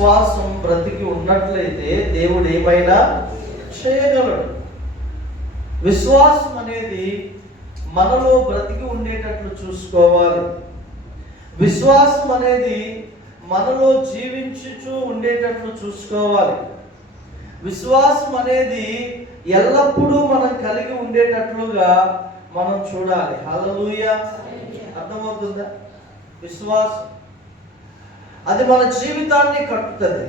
విశ్వాసం బ్రతికి ఉన్నట్లయితే దేవుడు ఏమైనా చేయగలడు. విశ్వాసం అనేది మనలో బ్రతికి ఉండేటట్లు చూసుకోవాలి. విశ్వాసం అనేది మనలో జీవించుచూ ఉండేటట్లు చూసుకోవాలి. విశ్వాసం అనేది ఎల్లప్పుడూ మనం కలిగి ఉండేటట్లుగా మనం చూడాలి. హల్లెలూయా. అర్థమవుతుందా? విశ్వాసం అది మన జీవితాన్ని కట్టుతుంది.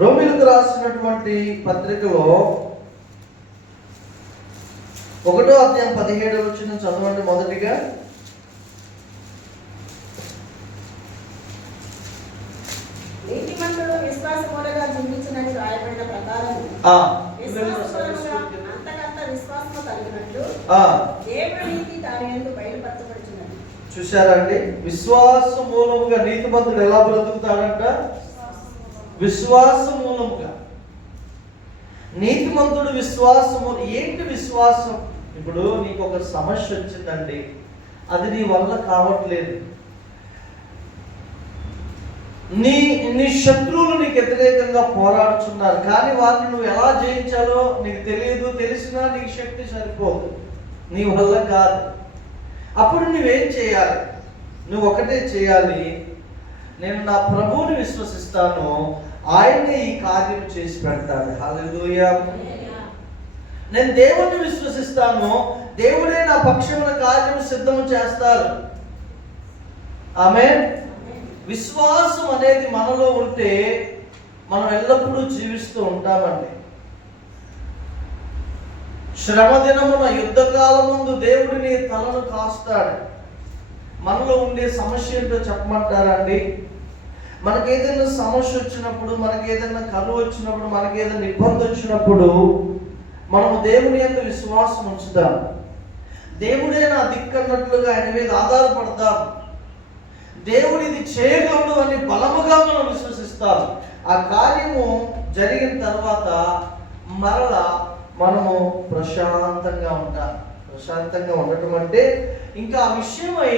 రోమీయులకు రాసినటువంటి పత్రికలో 1వ అధ్యాయం 17వ వచనం చదవండి. మొదటిగా నీతిమంతుడు విశ్వాసమూలంగా జీవించునని రాయబడిన ప్రకారం అంతకంత విశ్వాసము కలిగినట్లు దేవుని నీతి దాని యందు బయలుపరచబడుచున్నది. చూశారా అండి? విశ్వాస మూలంగా నీతిమంతుడు ఎలా బ్రతుకుతాడంట? విశ్వాస మూలంగా. నీతిమంతుడు విశ్వాసము. ఏంటి విశ్వాసం? ఇప్పుడు నీకు ఒక సమస్య వచ్చిందండి, అది నీ వల్ల కావట్లేదు. నీ శత్రువులు నీకు వ్యతిరేకంగా పోరాడుతున్నారు, కానీ వారిని నువ్వు ఎలా జయించాలో నీకు తెలియదు. తెలిసినా నీకు శక్తి సరిపోదు, నీ వల్ల కాదు. అప్పుడు నువ్వేం చేయాలి? నువ్వు ఒకటే చేయాలి, నేను నా ప్రభువుని విశ్వసిస్తాను, ఆయనే ఈ కార్యం చేసి పెడతాడు. హల్లెలూయా. నేను దేవుణ్ణి విశ్వసిస్తాను, దేవుడే నా పక్షమున కార్యం సిద్ధం చేస్తారు. ఆమేన్. విశ్వాసం అనేది మనలో ఉంటే మనం ఎల్లప్పుడూ జీవిస్తూ ఉంటామండి. శ్రమ దినమున యుద్ధకాలం ముందు దేవుడిని తలను కాస్తాడు. మనలో ఉండే సమస్య ఏంటో చెప్పమంటారండి? మనకేదైనా సమస్య వచ్చినప్పుడు, మనకేదైనా కరువు వచ్చినప్పుడు, మనకేదైనా ఇబ్బంది వచ్చినప్పుడు మనము దేవుని యందు విశ్వాసం ఉంచుతాం. దేవుడే నా దిక్కన్నట్లుగా ఆయన మీద ఆధారపడతాం. దేవుడు ఇది చేయగలడు అని బలముగా మనం విశ్వసిస్తాం. ఆ కార్యము జరిగిన తర్వాత మరలా మనము ప్రశాంతంగా ఉంటాం. ప్రశాంతంగా ఉండటం అంటే ఇంకా ఆ విషయమై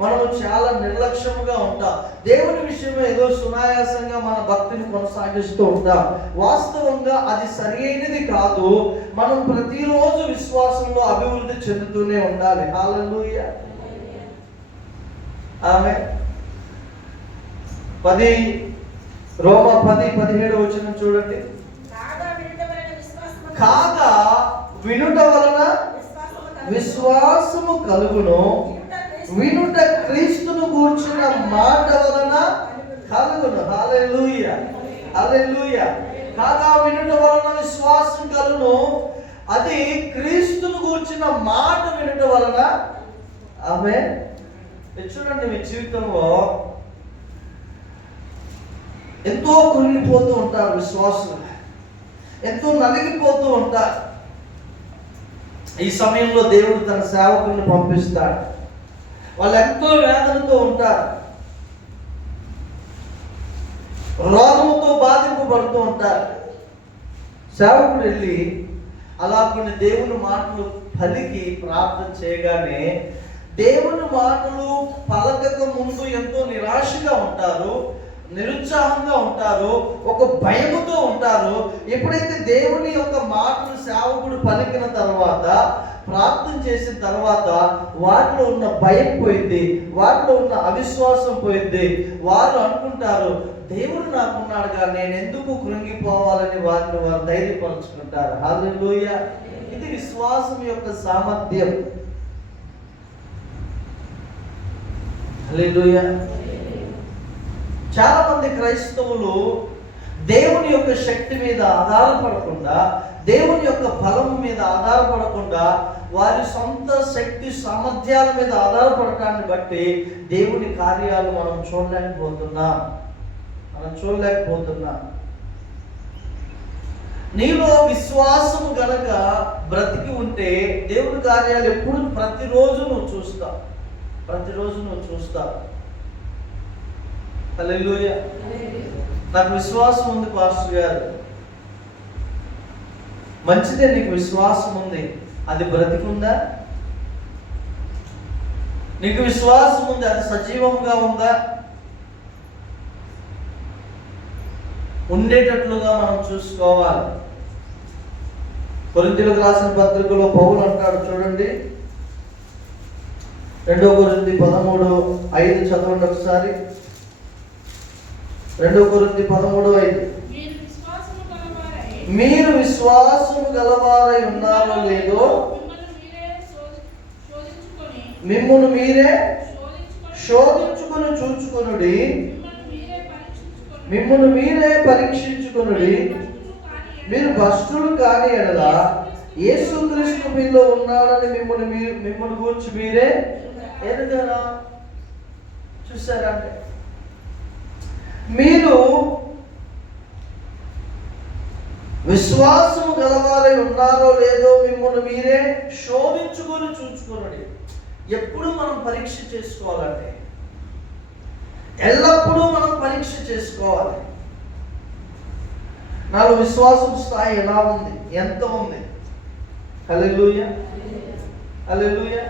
మనము చాలా నిర్లక్ష్యముగా ఉంటాం. దేవుని విషయమై ఏదో సునాయాసంగా మన భక్తిని కొనసాగిస్తూ ఉంటాం. వాస్తవంగా అది సరి అయినది కాదు. మనం ప్రతిరోజు విశ్వాసంలో అభివృద్ధి చెందుతూనే ఉండాలి. హల్లెలూయా. ఆమేన్. రోమా 10:17 వచనం చూడండి. కాగా వినుట వలన విశ్వాసము కలుగును, వినుట క్రీస్తును గూర్చిన మాట వలన కలుగును. హల్లెలూయా. హల్లెలూయా. కాగా వినుట వలన విశ్వాసం కలుగును, అది క్రీస్తును గూర్చిన మాట వినుట వలన. ఆమేన్. చూడండి, మీ జీవితంలో ఎంతో కృంగిపోతూ ఉంటారు విశ్వాసులు, ఎంతో నలిగిపోతూ ఉంటారు. ఈ సమయంలో దేవుడు తన సేవకులను పంపిస్తాడు. వాళ్ళు ఎంతో వేదనతో ఉంటారు, రోగముతో బాధింపబడుతూ ఉంటారు. సేవకుడు వెళ్ళి అలా కొన్ని దేవుని మాటలు పలికి ప్రార్థన చేయగానే దేవుని మాటలు పలకక ముందు ఎంతో నిరాశగా ఉంటారు, నిరుత్సాహంగా ఉంటారు, ఒక భయముతో ఉంటారు. ఎప్పుడైతే దేవుని యొక్క మాటలు సేవకుడు పలికిన తర్వాత, ప్రార్థన చేసిన తర్వాత వారిలో ఉన్న భయం పోయింది, వారిలో ఉన్న అవిశ్వాసం పోయింది. వారు అనుకుంటారు, దేవుడు నాకున్నాడుగా, నేను ఎందుకు కృంగిపోవాలని వారిని వారు ధైర్యపరుచుకుంటారు. హల్లెలూయా. ఇది విశ్వాసం యొక్క సామర్థ్యం. హల్లెలూయా. చాలా మంది క్రైస్తవులు దేవుని యొక్క శక్తి మీద ఆధారపడకుండా, దేవుని యొక్క బలం మీద ఆధారపడకుండా, వారి సొంత శక్తి సామర్థ్యాల మీద ఆధారపడటాన్ని బట్టి దేవుని కార్యాలు మనం చూడలేకపోతున్నాం. నీలో విశ్వాసము గనక బ్రతికి ఉంటే దేవుని కార్యాలు ఎప్పుడు ప్రతిరోజు నువ్వు చూస్తావు. హల్లెలూయా. నాకు విశ్వాసం ఉంది పాస్టర్ గారు. మంచిదే, నీకు విశ్వాసం ఉంది, అది బ్రతికుందా? నీకు విశ్వాసం ఉంది, అది సజీవంగా ఉందా? ఉండేటట్లుగా మనం చూసుకోవాలి. కొరింథీయులకు రాసిన పత్రికలో పౌలు అంటాడు చూడండి, 2 కొరింథీ 13:5 చదవండి ఒకసారి. 2 కొరింథీ 13:5. మీరు విశ్వాసము గలవారై ఉన్నారో లేదో మిమ్మును మీరే శోధించుకొని చూచుకొనుడి, మిమ్మును మీరే పరీక్షించుకొనుడి. మీరు భ్రష్టులు కాని ఎడల యేసుక్రీస్తు మీలో ఉన్నాడని మిమ్మును గురించి మీరే ఎరుగరా. చూసారంటే మీరు విశ్వాసము గలవారై ఉన్నారో లేదో మిమ్మల్ని మీరే శోధించుకొని చూచుకోనండి. ఎప్పుడు మనం పరీక్ష చేసుకోవాలంటే, ఎల్లప్పుడూ మనం పరీక్ష చేసుకోవాలి. నాలో విశ్వాసం స్థాయి ఎలా ఉంది, ఎంత ఉంది? హల్లెలూయా, హల్లెలూయా.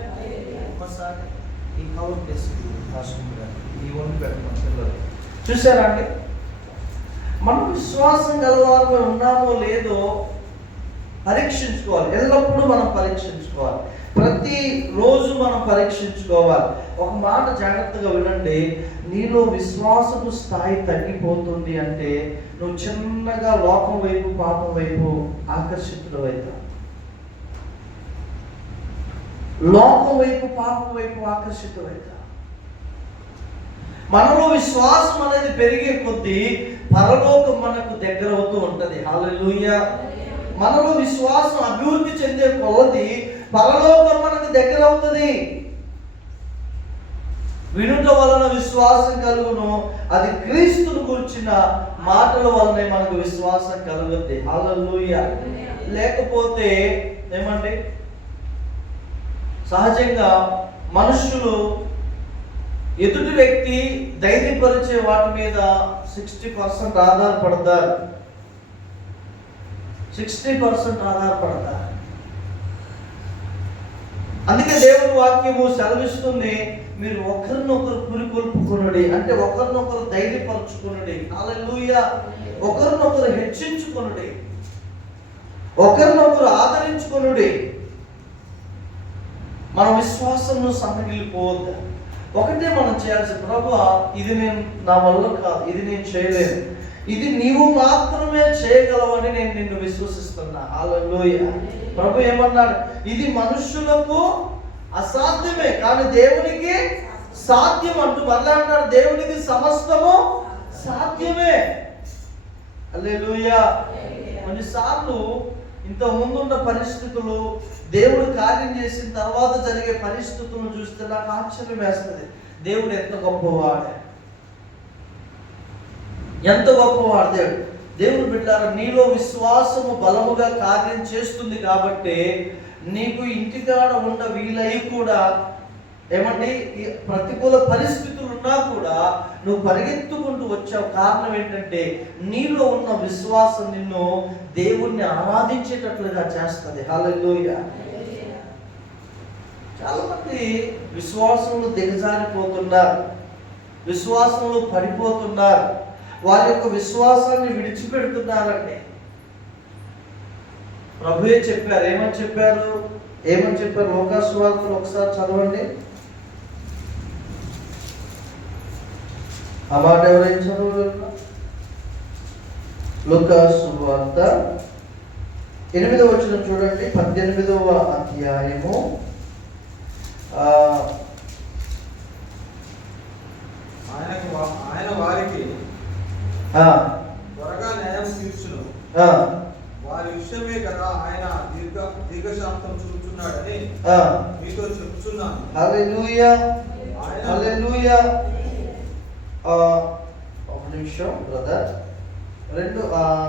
ఒకసారి ఈ కవర్ తీసుకుంటారు, ఈ వండి పెట్టడం పిల్లలు చూసారా అండి. మనం విశ్వాసం గలవారు ఉన్నామో లేదో పరీక్షించుకోవాలి. ఎల్లప్పుడూ మనం పరీక్షించుకోవాలి, ప్రతి రోజు మనం పరీక్షించుకోవాలి. ఒక మాట జాగ్రత్తగా వినండి, నీలో విశ్వాసపు స్థాయి తగ్గిపోతుంది అంటే నువ్వు చిన్నగా లోకం వైపు, పాపం వైపు ఆకర్షితుడవుతావు. లోకం వైపు, పాపం వైపు ఆకర్షితుడవుతావు. మనలో విశ్వాసం అనేది పెరిగే కొద్దీ పరలోకం మనకు దగ్గర అవుతూ ఉంటది. హల్లెలూయా. మనలో విశ్వాసం అభివృద్ధి చెందే కొలది పరలోకం మనకు దగ్గర అవుతుంది. వినుట వలన విశ్వాసం కలుగును, అది క్రీస్తును గురించిన మాటల వలనే మనకు విశ్వాసం కలుగుద్ది. హల్లెలూయా. లేకపోతే ఏమండి, సహజంగా మనుషులు ఎదుటి వ్యక్తి ధైర్యపరిచే వాటి మీద 60% ఆధారపడతారు. 60% ఆధారపడతారు. అందుకే దేవుని వాక్యము సెలవిస్తుంది, మీరు ఒకరినొకరు పురికొల్పుకొనుడి, అంటే ఒకరినొకరు ధైర్యపరచుకొనుడి. హల్లెలూయా. ఒకరినొకరు హెచ్చించుకొనుడి, ఒకరినొకరు ఆదరించుకొనుడి. మన విశ్వాసంను సన్నగిల్లిపోవద్దు. ఒకటే మనం చేయాల్సి, ప్రభువా ఇది నేను నా వల్ల కాదు, ఇది నేను చేయలేను, ఇది నీవు మాత్రమే చేయగలవని నేను నిన్ను విశ్వసిస్తున్నా. హల్లెలూయా. ప్రభు ఏమన్నాడు, ఇది మనుషులకు అసాధ్యమే కానీ దేవునికి సాధ్యం అంటూ మళ్ళీ అంటాడు, దేవునికి సమస్తము సాధ్యమే. హల్లెలూయా. కొన్నిసార్లు ఇంత ముందున్న పరిస్థితులు, దేవుడు కార్యం చేసిన తర్వాత జరిగే పరిస్థితులను చూస్తే నాకు ఆశ్చర్యం వేస్తుంది. దేవుడు ఎంత గొప్పవాడు, ఎంత గొప్పవాడు దేవుడు. దేవుడు బిడ్డారా, నీలో విశ్వాసము బలముగా కార్యం చేస్తుంది కాబట్టి నీకు ఇంటికాడ ఉండ వీలై కూడా ఏమండి, ప్రతికూల పరిస్థితులు ఉన్నా కూడా నువ్వు పరిగెత్తుకుంటూ వచ్చావు. కారణం ఏంటంటే నీలో ఉన్న విశ్వాసం నిన్ను దేవుణ్ణి ఆరాధించేటట్లుగా చేస్తుంది. హల్లెలూయా. చాలా మంది విశ్వాసంలో దిగజారిపోతున్నారు, విశ్వాసంలో పడిపోతున్నారు, వారి యొక్క విశ్వాసాన్ని విడిచిపెడుతున్నారండి. ప్రభువే చెప్పారు, ఏమని చెప్పారు? లూకా సువార్తను ఒకసారి చదవండి. ఆ మాట ఎవరైనా చదవగలరా? లూకా సువార్త 8వ వచనం చూడండి, 18వ అధ్యాయము. ఆయన వారికి త్వరగా న్యాయం తీర్చును, వారి విషయమే కదా ఆయన దీర్ఘశాంతం చూపుచున్నాడని మీతో చెప్తున్నాను. హల్లెలూయా, హల్లెలూయా. ఒక నిమిషం బ్రదర్,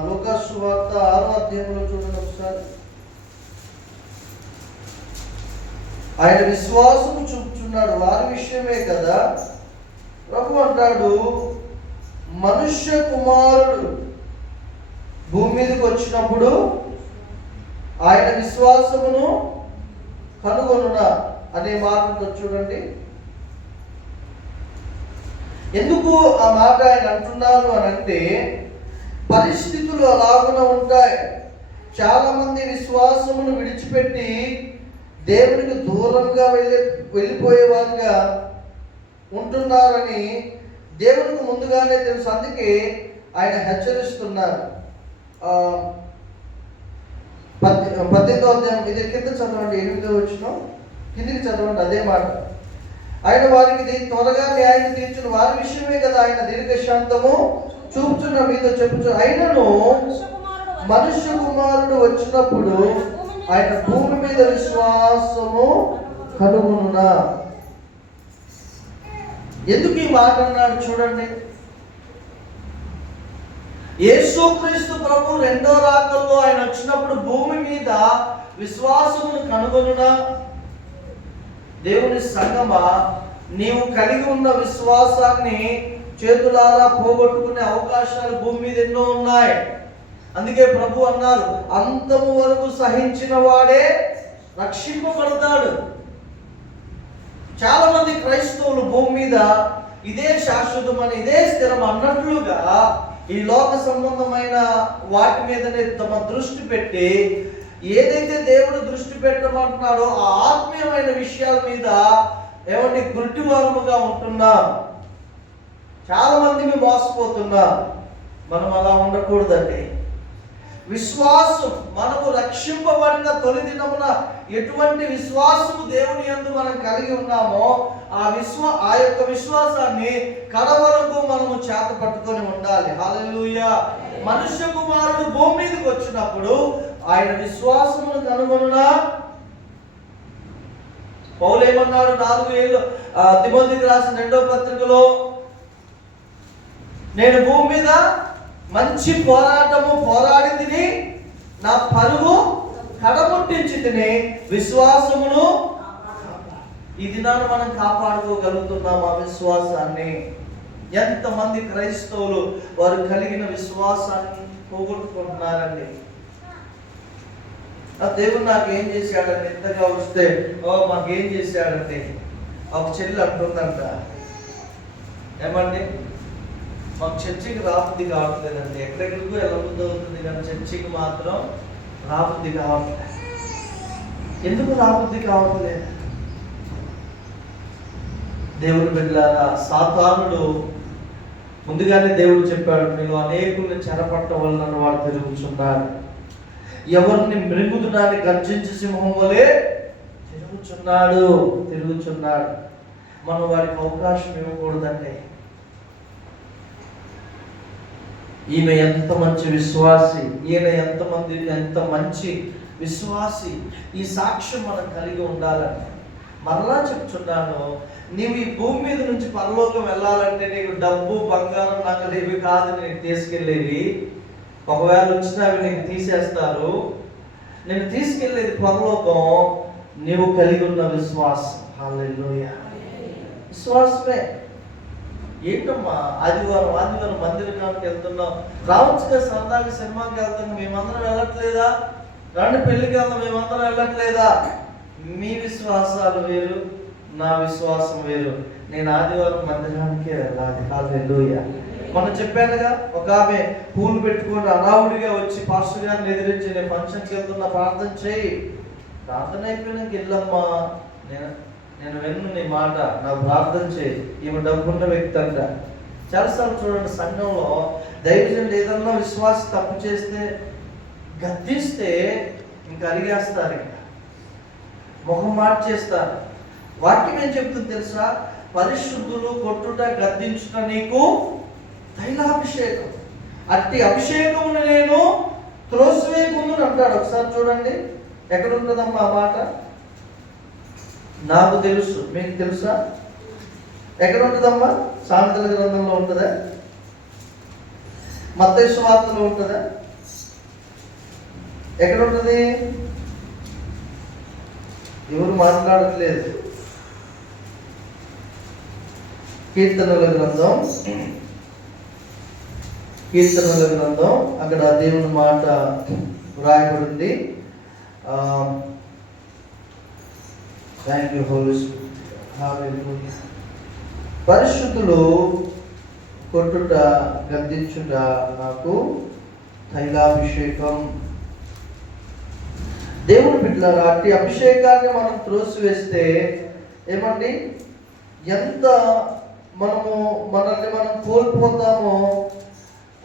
లూకా సువార్త 6వ అధ్యాయంలో చూడండి ఒకసారి. ఆయన విశ్వాసము చూపుచున్నాడు, వారి విషయమే కదా. ప్రభు అంటాడు, మనుష్య కుమారుడు భూమి మీదకి వచ్చినప్పుడు ఆయన విశ్వాసమును కనుగొనునా అనే మాట చూడండి. ఎందుకు ఆ మాట ఆయన అంటున్నారు అని అంటే, పరిస్థితులు అలాగున ఉంటాయి. చాలా మంది విశ్వాసమును విడిచిపెట్టి దేవునికి దూరంగా వెళ్ళిపోయేవారుగా ఉంటున్నారని దేవునికి ముందుగానే తెలుసు. అందుకే ఆయన హెచ్చరిస్తున్నారు. 18వ అధ్యాయం ఇది కింద చదవండి, 8వ వచనం కిందికి చదవండి అదే మాట. ఆయన వారికి త్వరగా న్యాయం తీర్చును వారి విషయమే కదా ఆయన దీర్ఘశాంతము చూపుచున్న మీతో చెప్పుచు, అయినను మనుష్య కుమారుడు వచ్చినప్పుడు ఆయన భూమి మీద విశ్వాసము కలుగునునా. ఎందుకు ఈ మాట అన్నాడు చూడండి. యేసుక్రీస్తు ప్రభు రెండో రాకల్లో ఆయన వచ్చినప్పుడు భూమి మీద విశ్వాసమును కనుగొనునా. దేవుని సంగమా, నీవు కలిగి ఉన్న విశ్వాసాన్ని చేతులారా పోగొట్టుకునే అవకాశాలు భూమి మీద ఎన్నో ఉన్నాయి. అందుకే ప్రభు అన్నారు, అంతము వరకు సహించిన వాడే రక్షింపబడతాడు. చాలా మంది క్రైస్తవులు భూమి మీద ఇదే శాశ్వతమని, ఇదే స్థిరం అన్నట్లుగా ఈ లోక సంబంధమైన వాటి మీదనే తమ దృష్టి పెట్టి, ఏదైతే దేవుడు దృష్టి పెట్టమంటున్నాడో ఆ ఆత్మీయమైన విషయాల మీద ఏమంటే గుడ్డివారముగా ఉంటున్నాం. చాలా మందిని మోసపోతున్నాం. మనం అలా ఉండకూడదండి. విశ్వాసం, మనము రక్షింపబడిన తొలి దినమున ఎటువంటి విశ్వాసము దేవుని యందు మనం కలిగి ఉన్నామో ఆ యొక్క విశ్వాసాన్ని కడవరకు మనము చేత పట్టుకొని ఉండాలి. హల్లెలూయా. మనుష్య కుమారుడు భూమి మీదకి వచ్చినప్పుడు ఆయన విశ్వాసమును కనుగొనునా. పౌలు ఏమన్నాడు 4 ఏళ్ళు తిమోతికి రాసిన 2వ పత్రికలో, నేను భూమి మీద మంచి పోరాటము పోరాడి తిని నా పరుగు కడముట్టించి తిని విశ్వాసమును ఈ దినాన్ని మనం కాపాడుకోగలుగుతున్నాం. ఆ విశ్వాసాన్ని ఎంతమంది క్రైస్తవులు వారు కలిగిన విశ్వాసాన్ని పోగొట్టుకుంటున్నారండి. ఆ దేవుడు నాకు ఏం చేశాడండి, ఇంతగా వస్తే మాకేం చేశాడండి. ఒక చెల్లి అంటుందంట, ఏమండి మాకు చర్చికి రాబుద్ది కావట్లేదండి, ఎక్కడెక్కడికో వెళ్ళబుద్ధి అవుతుంది కానీ చర్చికి మాత్రం రాబుద్ది కావట్లేదు. ఎందుకు రాబుద్ది కావట్లేదు? దేవుని బిడ్డలారా, సాతానుడు ముందుగానే దేవుడు చెప్పాడు, నేను అనేకుల్ని చెరపట్టవలన వాడు తిరుగుచున్నాడు, ఎవరిని మృంగుదుడాన్ని గర్జించి సింహం వలె తిరుగుచున్నాడు. మనం వాడికి అవకాశం ఇవ్వకూడదండి. ఈమె ఎంత మంచి విశ్వాసి, ఈయన ఎంత మంచి విశ్వాసి. ఈ సాక్ష్యం మనం కలిగి ఉండాలండి. మరలా చెప్తున్నాను, నీవు ఈ భూమి మీద నుంచి పరలోకం వెళ్ళాలంటే నీకు డబ్బు బంగారం నగలు ఇవి కాదు నేను తీసుకెళ్ళేది. ఒకవేళ వచ్చినా అవి నీకు తీసేస్తారు. నేను తీసుకెళ్ళేది పరలోకం నీవు కలిగి ఉన్న విశ్వాసం. హల్లెలూయా. విశ్వాసమే. ఏంటమ్మా ఆదివారం మందిరానికి వెళ్తున్నాం, రావచ్చుగా, సరదాగా సినిమాకి వెళ్తాం, మేమందరం వెళ్ళట్లేదా? రండి పెళ్లికి వెళ్తాం, మేమందరం వెళ్ళట్లేదా? మీ విశ్వాసాలు వేరు, నా విశ్వాసం వేరు. నేను ఆదివారం మందిరానికే వెళ్ళాలి. హల్లెలూయా. మనం చెప్పానుగా, ఒక ఆమె పూలు పెట్టుకొని అనావుడిగా వచ్చి పాస్టర్ గారిని ఎదిరించి, నేను ఫంక్షన్కి వెళ్తున్నా ప్రార్థన చేయి, ప్రార్థన అయిపోయినాక వెళ్ళమ్మా, నేను విన్ను నీ మాట, నాకు ప్రార్థన చేయి. ఈమె డబ్బున్న వ్యక్తి అంట. చాలాసార్లు చూడండి, సంఘంలో దైవజనులు ఏదన్నా విశ్వాసం తప్పు చేస్తే గద్దిస్తే ఇంకా అడిగేస్తారు, ఇంకా ముఖం మార్చేస్తారు. వాక్యం ఏం చెప్తుంది తెలుసా? పరిశుద్ధులు కొట్టుట గద్దించుట నీకు తైలాభిషేకం, అట్టి అభిషేకమును నేను త్రోసివేయకుందును అంటాడు. ఒకసారి చూడండి, ఎక్కడ ఉంటుందమ్మా ఆ మాట? నాకు తెలుసు, మీకు తెలుసా? ఎక్కడ ఉంటుందమ్మా? సామెతల గ్రంథంలో ఉంటుందా? మత్తయి సువార్తలో ఉంటుందా? ఎక్కడ ఉంటుంది? ఎవరు మాట్లాడట్లేదు. కీర్తనల గ్రంథం అక్కడ దేవుని మాట వ్రాయబడింది. Thank you holy spirit. పరిశుద్ధులు కొట్టుట గద్దించుట నాకు తైలాభిషేకం. దేవుని బిడ్డలారా, అట్టి అభిషేకాన్ని మనం త్రోసివేస్తే ఏమండి, ఎంత మనల్ని మనం కోల్పోతామో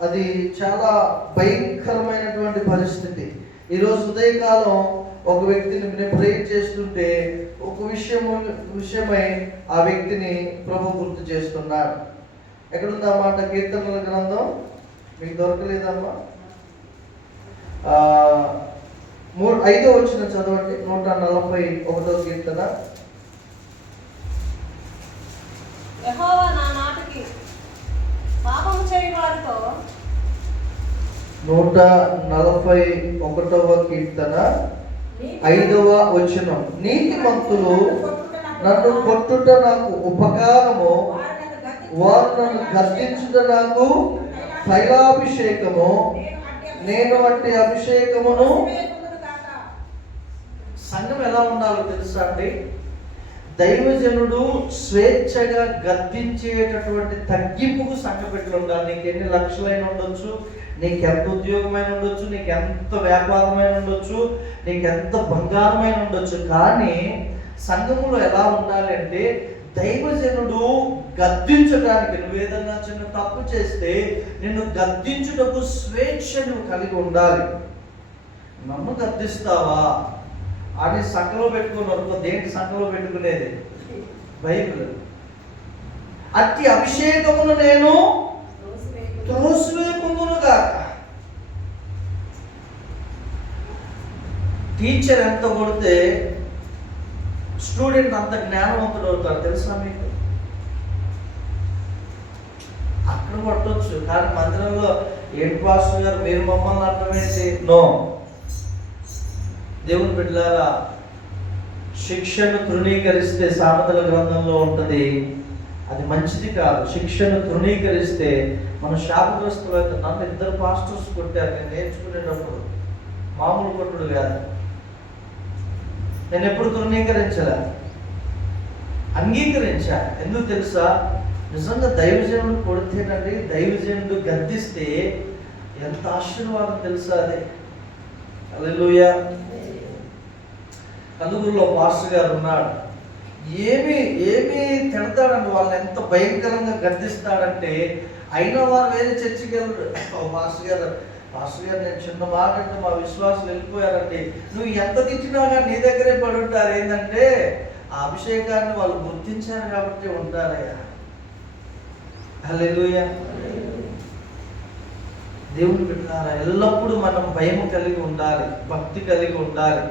అది చాలా భయంకరమైనటువంటి పరిస్థితి. ఈరోజు ఉదయకాలం ఒక వ్యక్తిని నేను ప్రేర్ చేస్తుంటే ఒక విషయమై ఆ వ్యక్తిని ప్రభు గుర్తు చేస్తున్నాడు. ఎక్కడుందా మాట? కీర్తనల గ్రంథం మీకు దొరకలేదమ్మా? 5వ వచనం చదవండి. 141వ కీర్తన. యెహోవా నా నాటికి పాపము చేయు వారితో 141వ కీర్తన 5వ వచనం. నీతిమంతులు నన్ను కొట్టుట నాకు ఉపకారము, వారు నన్ను గద్దించుట నాకు తైలాభిషేకము, నేను అట్టి అభిషేకమును. సంఘం ఎలా ఉండాలో తెలుసా అండి? దైవజనుడు స్వేచ్ఛగా గద్దించేటటువంటి తగ్గింపుకు సంఘ బిడ్డలు ఉండాలి. నీకు ఎన్ని లక్షలైన ఉండొచ్చు, నీకు ఎంత ఉద్యోగమైన ఉండొచ్చు, నీకు ఎంత వ్యాపారమైన ఉండొచ్చు, నీకు ఎంత బంగారమైన ఉండొచ్చు, కానీ సంఘములో ఎలా ఉండాలి అంటే దైవజనుడు గద్దించడానికి, నువ్వు ఏదన్నా చిన్న తప్పు చేస్తే నిన్ను గద్దించుటకు స్వేచ్ఛ నువ్వు కలిగి ఉండాలి. నన్ను గద్దిస్తావా అని సంఖలో పెట్టుకున్నారు. దేంటి సంఖలో పెట్టుకునేది? బైబిల్. అట్టి అభిషేకమును నేను త్రోసివేయకుందును గాక. టీచర్ ఎంత కొడితే స్టూడెంట్ అంత జ్ఞానవంతుడు అవుతాడు తెలుసా మీకు? అక్కడ కొట్టొచ్చు, కానీ మందిరంలో ఏంటి పాస్టర్ గారు మీరు మమ్మల్ని అర్థమేంటి? నో. దేవుని బిడ్డలారా, శిక్షను తృణీకరిస్తే సామెతల గ్రంథంలో ఉంటుంది, అది మంచిది కాదు. శిక్షను తృణీకరిస్తే మన శాపగ్రస్తులైతే. నన్ను 2 పాస్టర్స్ కొట్టారు నేను నేర్చుకునేటప్పుడు, మామూలు కొట్టుడు కాదు. నేను ఎప్పుడు తృణీకరించలే, అంగీకరించా. ఎందుకు తెలుసా? నిజంగా దైవజనుడు కొడితేనండి, దైవజనుడు గద్దిస్తే ఎంత ఆశీర్వాదం తెలుసా అది. హల్లెలూయా. కలుగురులో పాస్టర్ గారు ఉన్నాడు. ఏమి తిడతాడంటే వాళ్ళని ఎంత భయంకరంగా గద్దిస్తాడంటే, అయినా వారు వేరే చర్చికి వెళ్ళరు. పాస్టర్ గారు నేను చిన్న మాట అంటే మా విశ్వాసులు వెళ్ళిపోయారండి. నువ్వు ఎంత తిట్టినా కానీ నీ దగ్గరే పడి ఉంటారు. ఏంటంటే ఆ అభిషేకాన్ని వాళ్ళు గుర్తించారు కాబట్టి ఉంటారయ్యా. హల్లెలూయా. దేవుని బిడ్డలారా, ఎల్లప్పుడూ మనం భయం కలిగి ఉండాలి, భక్తి కలిగి ఉండాలి.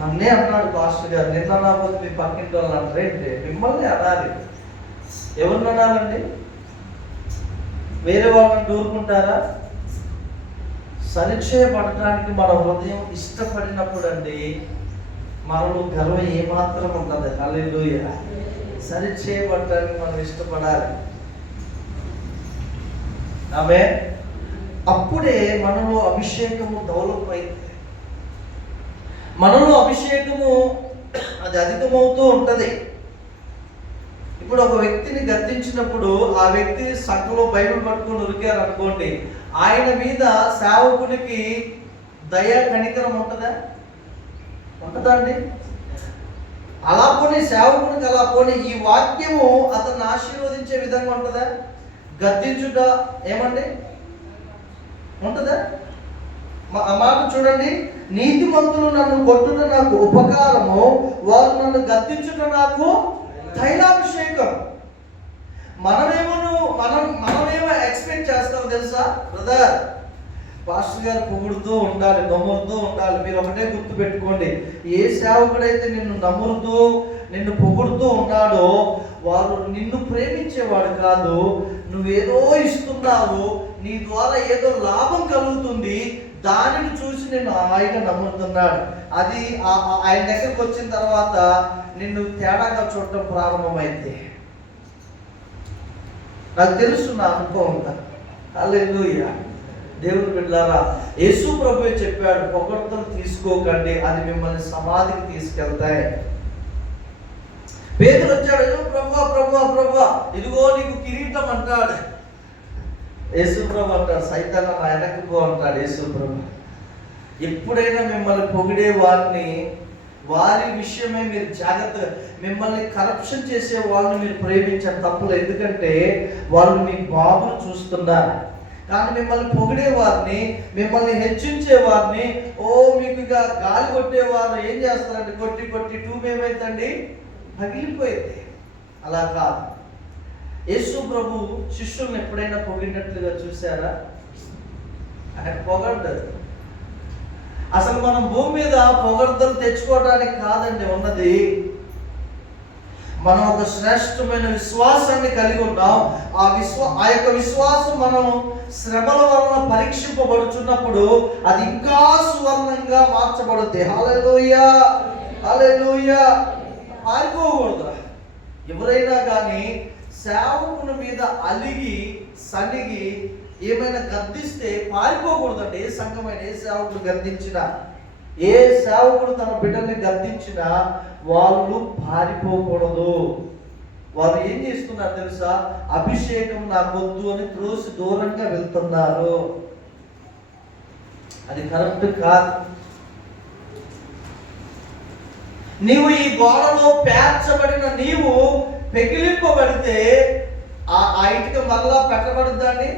నన్నే అన్నాడు పాస్టర్ గారు, నిన్న నాపోతే మీ పక్కింటి వాళ్ళు అంటారేంటి? మిమ్మల్ని అనాలి. ఎవరిని అనాలండి? వేరే వాళ్ళని దూరుకుంటారా? సరిచేయబడటానికి మన హృదయం ఇష్టపడినప్పుడు అండి మనలో గర్వం ఏమాత్రం ఉంటుంది. హల్లెలూయా. సరిచేయబడటానికి మనం ఇష్టపడాలి. ఆమె అప్పుడే మనలో అభిషేకము డెవలప్ అయింది. మనలో అభిషేకము అది అధికమవుతూ ఉంటుంది. ఇప్పుడు ఒక వ్యక్తిని గద్దించినప్పుడు ఆ వ్యక్తి సంఘంలో బైబిల్ పట్టుకొని ఉరికారు అనుకోండి, ఆయన మీద సేవకునికి దయ కనికరం ఉంటుందా? ఉంటుందా అండి? అలా పోనీ సేవకునికి అలా పోనీ ఈ వాక్యము అతన్ని ఆశీర్వదించే విధంగా ఉంటుందా? గద్దించుట ఏమండి ఉంటుందా? ఆ మాట చూడండి. నీతిమంతులు నన్ను కొట్టుట నాకు ఉపకారము, వారు నన్ను గద్దించుట నాకు తైలాభిషేకం. మనమేమో ఎక్స్పెక్ట్ చేస్తాం తెలుసా బ్రదర్? పాస్టర్ గారు పొగుడుతూ ఉండాలి, నమ్ముతూ ఉండాలి. మీరు ఒకటే గుర్తు పెట్టుకోండి, ఏ సేవకుడైతే నిన్ను నమ్ముతూ నిన్ను పొగుడుతూ ఉన్నాడో వారు నిన్ను ప్రేమించేవాడు కాదు. నువ్వేదో ఇస్తున్నావు, నీ ద్వారా ఏదో లాభం కలుగుతుంది, దానిని చూసి నేను హాయిగా నమ్ముతున్నాడు. అది ఆయన దగ్గరకు వచ్చిన తర్వాత నిన్ను తేడాగా చూడటం ప్రారంభమైంది. నాకు తెలుసు, నా అనుభవం ఉందా. హల్లెలూయా. దేవుని బిడ్డలారా, యేసు ప్రభువే చెప్పాడు, పొగడ్తలు తీసుకోకండి, అది మిమ్మల్ని సమాధికి తీసుకెళ్తాయి. పేతురు వచ్చాడు, ప్రభువా ప్రభువా ప్రభువా ఇదిగో నీకు కిరీటం అంటాడు. యేసుప్రభు అంటాడు, సైతాన్ నా వెనక్కి పో అంటాడు యేసుప్రభు. ఎప్పుడైనా మిమ్మల్ని పొగిడే వారిని, వారి విషయమే మీరు జాగ్రత్తగా, మిమ్మల్ని కరప్షన్ చేసే వాళ్ళని మీరు ప్రేమించారు తప్పులు, ఎందుకంటే వాళ్ళు మీ బాబును చూస్తున్నారు. కానీ మిమ్మల్ని పొగిడే వారిని, మిమ్మల్ని హెచ్చించే వారిని, మీకు ఇక గాలి కొట్టేవారు ఏం చేస్తారంటే కొట్టి కొట్టి ట్యూబ్ ఏమైందండి, పగిలిపోయింది. అలా కాదు. యేసు ప్రభు శిష్యుల్ని ఎప్పుడైనా పొగిడినట్లుగా చూసారా? ఆయన పొగడ్డారు. అసలు మనం భూమి మీద పొగడ్తలు తెచ్చుకోవడానికి కాదండి ఉన్నది. మనం ఒక శ్రేష్టమైన విశ్వాసాన్ని కలిగి ఉన్నాం. ఆ యొక్క విశ్వాసం మనం శ్రమల వలన పరీక్షింపబడుచున్నప్పుడు అది ఇంకా సువర్ణంగా మార్చబడుతుంది. హల్లెలూయా, హల్లెలూయా. పారిపోకూడదు. ఎవరైనా కానీ సేవకుని మీద అలిగి సనిగి ఏమైనా గద్దిస్తే పారిపోకూడదండి. ఏ సంఘమైన, ఏ సేవకుడు గద్దించినా, ఏ సేవకుడు తన బిడ్డల్ని గద్దించినా వాళ్ళు పారిపోకూడదు. వారు ఏం చేస్తున్నారు తెలుసా? అభిషేకం నాకొద్దు అని త్రోసి దూరంగా వెళ్తున్నారు. అది కరెక్ట్ కాదు. నీవు ఈ గోడలో పేర్చబడిన నీవు పెకిలింపబడితే ఆ ఇటుక మరలా పెట్టబడుద్దండి.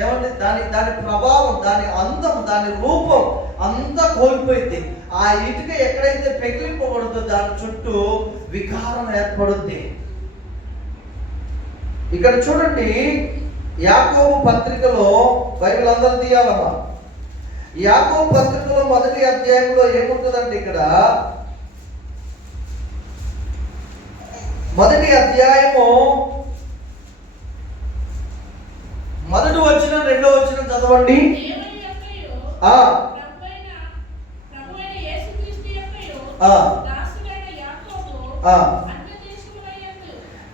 ఏమంటే దాని ప్రభావం, దాని అందం, దాని రూపం అంతా కోల్పోయింది. ఆ ఇటుక ఎక్కడైతే పెకిలింపబడుతుందో దాని చుట్టూ వికారం ఏర్పడుద్ది. ఇక్కడ చూడండి, యాకోబు పత్రికలో, బైబిల్ అందరూ తీయాలమ్మా, యాకోబు పత్రికలో 1వ అధ్యాయంలో ఏముంటుందండి? ఇక్కడ 1వ అధ్యాయము 1వ వచనం 2వ వచనం చదవండి.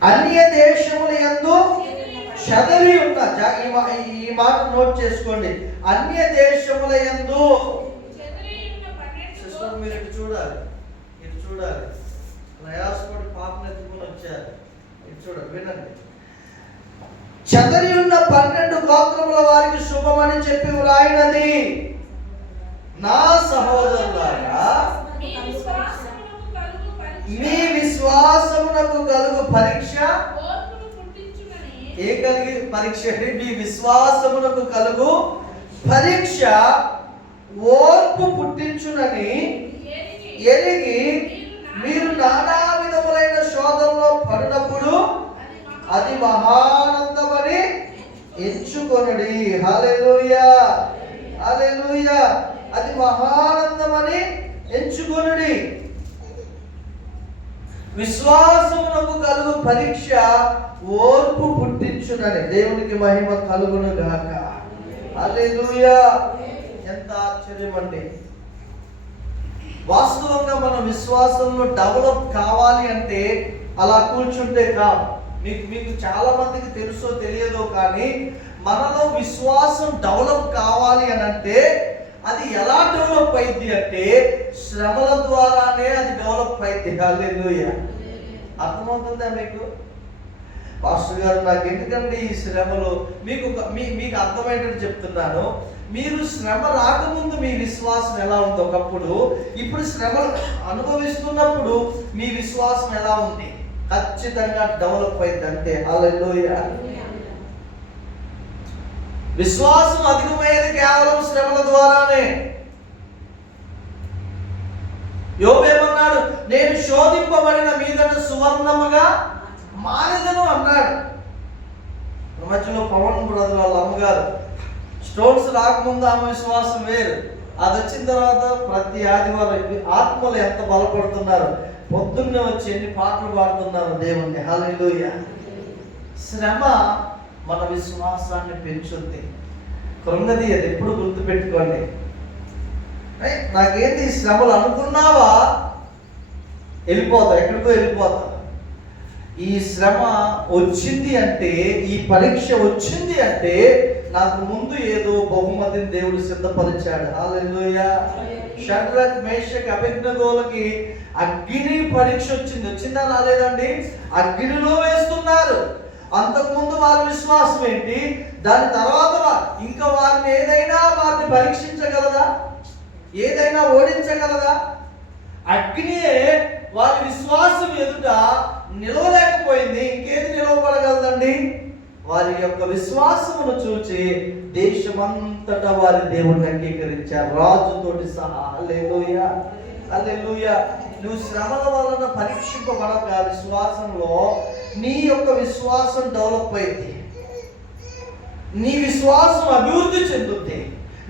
అన్య దేశముల యందు చెదరి ఉన్న, ఈ మాట నోట్ చేసుకోండి, అన్య దేశముల యందు. సిస్టర్ మీరు ఇటు చూడాలి, ఇటు చూడాలి. ప్రయాసపడి పాపను ఎత్తుకుని వచ్చారు, ఇటు చూడాలి, వినండి. చెదరి ఉన్న 12 గోత్రముల వారికి శుభమని చెప్పి వ్రాయినది, నా సహోదరులారా మీ విశ్వాసమునకు కలుగు పరీక్ష. ఏ కలిగి పరీక్ష? మీ విశ్వాసమునకు కలుగు పరీక్ష ఓర్పు పుట్టించునని ఎరిగి మీరు నానా విధములైన శోధనలో పడినప్పుడు అది మహానందమని ఎంచుకొనుడి. హల్లెలూయా, హల్లెలూయా. అది మహానందమని ఎంచుకొనుడి. విశ్వాసమునకు కలుగు పరీక్ష ఓర్పు పుట్టించునని. దేవునికి మహిమ కలుగును గాక. హల్లెలూయా. ఎంత ఆశ్చర్యం అండి. వాస్తవంగా మన విశ్వాసంలో డెవలప్ కావాలి అంటే అలా కూర్చుంటే కాదు. మీకు చాలా మందికి తెలుసో తెలియదో కానీ మనలో విశ్వాసం డెవలప్ కావాలి అని అంటే అది ఎలా డెవలప్ అయింది అంటే శ్రమల ద్వారానే అది డెవలప్ అయింది. హల్లెలూయా. అర్థమవుతుందా మీకు? పాస్టర్ గారు నాకు ఎందుకంటే ఈ శ్రమలు, మీకు అర్థమయ్యేటట్టు చెప్తున్నాను. మీరు శ్రమ రాకముందు మీ విశ్వాసం ఎలా ఉంది ఒకప్పుడు, ఇప్పుడు శ్రమలు అనుభవిస్తున్నప్పుడు మీ విశ్వాసం ఎలా ఉంది? ఖచ్చితంగా డెవలప్ అయింది అంతే. హల్లెలూయా. విశ్వాసం అధికమైనది కేవలం శ్రమల ద్వారానే. యోబు ఏమన్నాడు? నేను శోధింపబడిన మీదట సువర్ణముగా మారెదను అన్నాడు. మధ్యలో పవన్ బ్రదర్ వాళ్ళ అమ్మగారు స్టోన్స్ రాకముందు ఆమె విశ్వాసం వేరు, అది వచ్చిన తర్వాత ప్రతి ఆదివారం ఆత్మలు ఎంత బలపడుతున్నారు, పొద్దున్నే వచ్చి ఎన్ని పాటలు పాడుతున్నారు దేవుణ్ణి. హల్లెలూయా. శ్రమ మన విశ్వాసాన్ని పెంచుద్ది, కృంగది. అది ఎప్పుడు గుర్తుపెట్టుకోండి. నాకేంటి ఈ శ్రమలు అనుకున్నావా, వెళ్ళిపోతా, ఎక్కడికో వెళ్ళిపోతా. ఈ శ్రమ వచ్చింది అంటే, ఈ పరీక్ష వచ్చింది అంటే నాకు ముందు ఏదో బహుమతిని దేవుడు సిద్ధపరిచాడు. హల్లెలూయా. షడ్రక్ మేషక్ అబేద్నెగోలకి అగ్ని పరీక్ష వచ్చిందా రాలేదండి? అగ్నిలో వేస్తున్నారు. అంతకుముందు వారి విశ్వాసం ఏంటి, దాని తర్వాత ఇంకా వారిని వారిని పరీక్షించగలదా, ఏదైనా ఓడించగలదా? అగ్నియే వారి విశ్వాసం ఎదుట నిలవలేకపోయింది, ఇంకేది నిలవబడగలదండి? వారి యొక్క విశ్వాసమును చూచి దేశమంతటా వారి దేవుణ్ణి అంగీకరించారు, రాజుతోటి సహా. హల్లెలూయా, హల్లెలూయా. నువ్వు శ్రమల వలన పరీక్షింపబడక విశ్వాసంలో నీ యొక్క విశ్వాసం డెవలప్ అయింది, నీ విశ్వాసం అభివృద్ధి చెందుతుంది.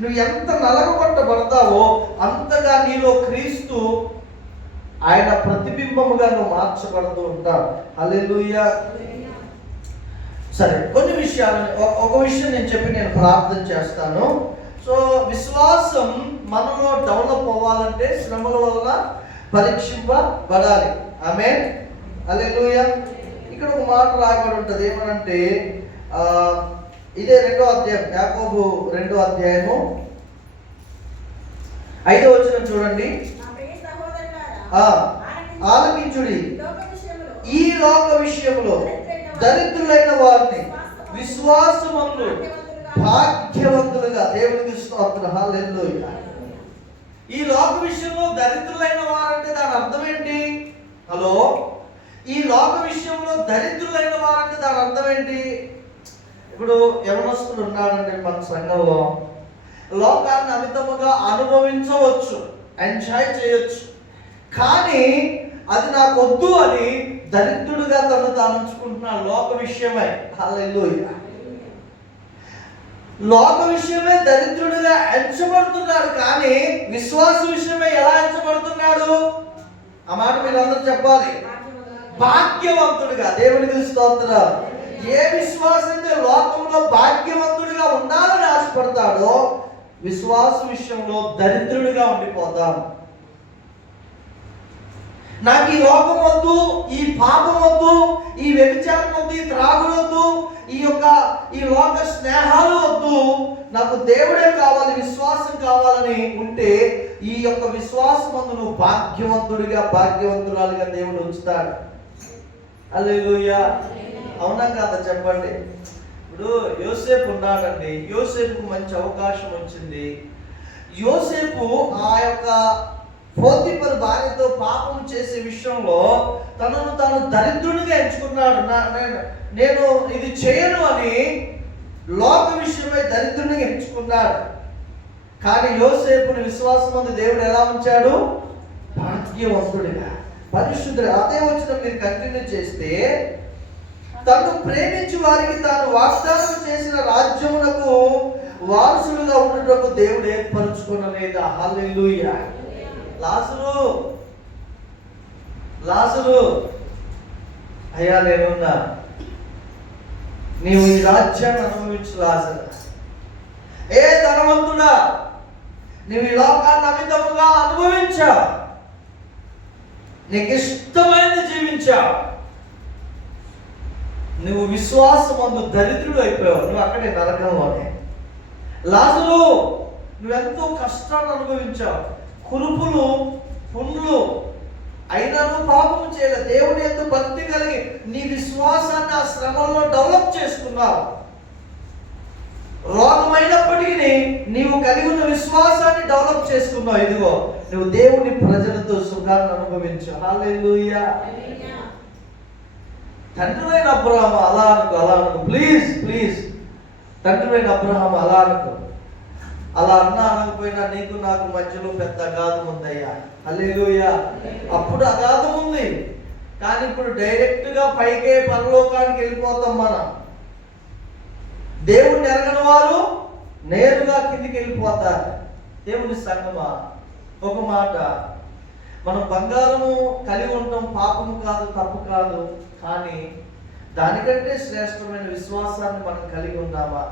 నువ్వు ఎంత నలగొట్టబడతావో అంతగా నీలో క్రీస్తు ఆయన ప్రతిబింబముగా నువ్వు మార్చబడుతూ ఉంటావు. హల్లెలూయా. సరే, కొన్ని విషయాలు, ఒక విషయం నేను చెప్పి నేను ప్రార్థన చేస్తాను. సో విశ్వాసం మనలో డెవలప్ అవ్వాలంటే శ్రమల వలన పరీక్షింపబడాలి. ఆమేన్, హల్లెలూయా. ఇక్కడ ఒక మాట రాయబడి ఉంటుంది, ఏమనంటే ఇదే 2వ అధ్యాయం, యాకోబు 2వ అధ్యాయము 5వ వచనం చూడండి. ఆలకించుడి, ఈ లోక విషయంలో దరిద్రులైన వారిని విశ్వాసమందు భాగ్యవంతులుగా, దేవునికి స్తోత్రం. హల్లెలూయా. ఈ లోక విషయంలో దరిద్రులైన వారంటే దాని అర్థం ఏంటి? హలో, ఈ లోక విషయంలో దరిద్రులైన వారంటే దాని అర్థం ఏంటి? ఇప్పుడు యవనస్తుడు ఉన్నాడంటే మన సంఘంలో, లోకాన్ని అమితముగా అనుభవించవచ్చు, ఎంజాయ్ చేయొచ్చు, కానీ అది నాకు వద్దు అని దరిద్రుడుగా తాను ఉంచుకుంటున్నాడు లోక విషయమై. హల్లెలూయా. లోక విషయమే దరిద్రుడిగా ఎంచబడుతున్నాడు, కానీ విశ్వాస విషయమే ఎలా ఎంచబడుతున్నాడు? ఆ మాట మీరు అందరూ చెప్పాలి. భాగ్యవంతుడిగా, దేవునికి స్తోత్రం. ఏ విశ్వాసం అయితే లోకంలో భాగ్యవంతుడిగా ఉండాలని ఆశపడతాడో విశ్వాస విషయంలో దరిద్రుడిగా ఉండిపోతాం. నాకు ఈ లోకం వద్దు, ఈ పాపం వద్దు, ఈ వ్యభిచారం వద్దు, ఈ త్రాగుడు వద్దు, ఈ లోక స్నేహాలు వద్దు, నాకు దేవుడే కావాలి, విశ్వాసం కావాలని ఉంటే ఈ యొక్క విశ్వాసం అందు నువ్వు భాగ్యవంతుడిగా, భాగ్యవంతురాలుగా దేవుడు ఉంచుతాడు. హల్లెలూయా. అవునా కాదా చెప్పండి? ఇప్పుడు యోసేపు ఉన్నాడండి, యోసేపుకు మంచి అవకాశం వచ్చింది. యోసేపు ఆ యొక్క పోతీఫరు భార్యతో పాపం చేసే విషయంలో తనను తాను దరిద్రునిగా ఎంచుకున్నాడు. నేను ఇది చేయను అని లోక విషయమై దరిద్రునిగా ఎంచుకున్నాడు. కానీ యోసేపుని విశ్వాసమందు దేవుడు ఎలా ఉంచాడు? భాగ్యవంతుడిగా, పరిశుద్ధుడు. అదే వచ్చిన మీరు కంటిన్యూ చేస్తే, తను ప్రేమించి వారికి తాను వాగ్దానం చేసిన రాజ్యమునకు వారసులుగా ఉండటకు దేవుడు ఏర్పరచుకునలేదా? హల్లెలూయా. లాజరు అయ్యా నేనున్నా, నీవు ఈ రాజ్యాన్ని అనుభవించు లాజరు. ఏ ధనవంతుడా, నీవు ఈ లోకాన్ని అమితముగా అనుభవించావు, నీకు ఇష్టమైనది జీవించావు, నువ్వు విశ్వాసమందు దరిద్రుడు అయిపోయావు, నువ్వు అక్కడే నరకంలోనే. లాజరు, నువ్వెంతో కష్టాన్ని అనుభవించావు, కురుపులు పుండ్లు, అయినా నువ్వు పాపం చేయలేదు, దేవుని యందు భక్తి కలిగి నీ విశ్వాసాన్ని ఆ శ్రమంలో డెవలప్ చేసుకున్నావు. రోగమైనప్పటికీ నీవు కలిగి ఉన్న విశ్వాసాన్ని డెవలప్ చేసుకున్నావు. ఇదిగో నువ్వు దేవుని ప్రజలతో సుఖాన్ని అనుభవించు. హల్లెలూయా. తండ్రివైన అబ్రహాము అలా అనుకో, ప్లీజ్ తండ్రివైన అబ్రహాము అలా అనుకో. అలా అనకపోయినా నీకు నాకు మధ్యలో పెద్ద అగాధం ఉందయ్యా. హల్లెలూయా. అప్పుడు అగాధం ఉంది, కానీ ఇప్పుడు డైరెక్ట్ గా పైకే పరలోకానికి వెళ్ళిపోతాం మనం. దేవుణ్ణి ఎరగని వారు నేరుగా కిందికి వెళ్ళిపోతారు. దేవుని సంగమా, ఒక మాట, మనం బంగారము కలిగి ఉండటం పాపము కాదు, తప్పు కాదు, కానీ దానికంటే శ్రేష్టమైన విశ్వాసాన్ని మనం కలిగి ఉన్నామా?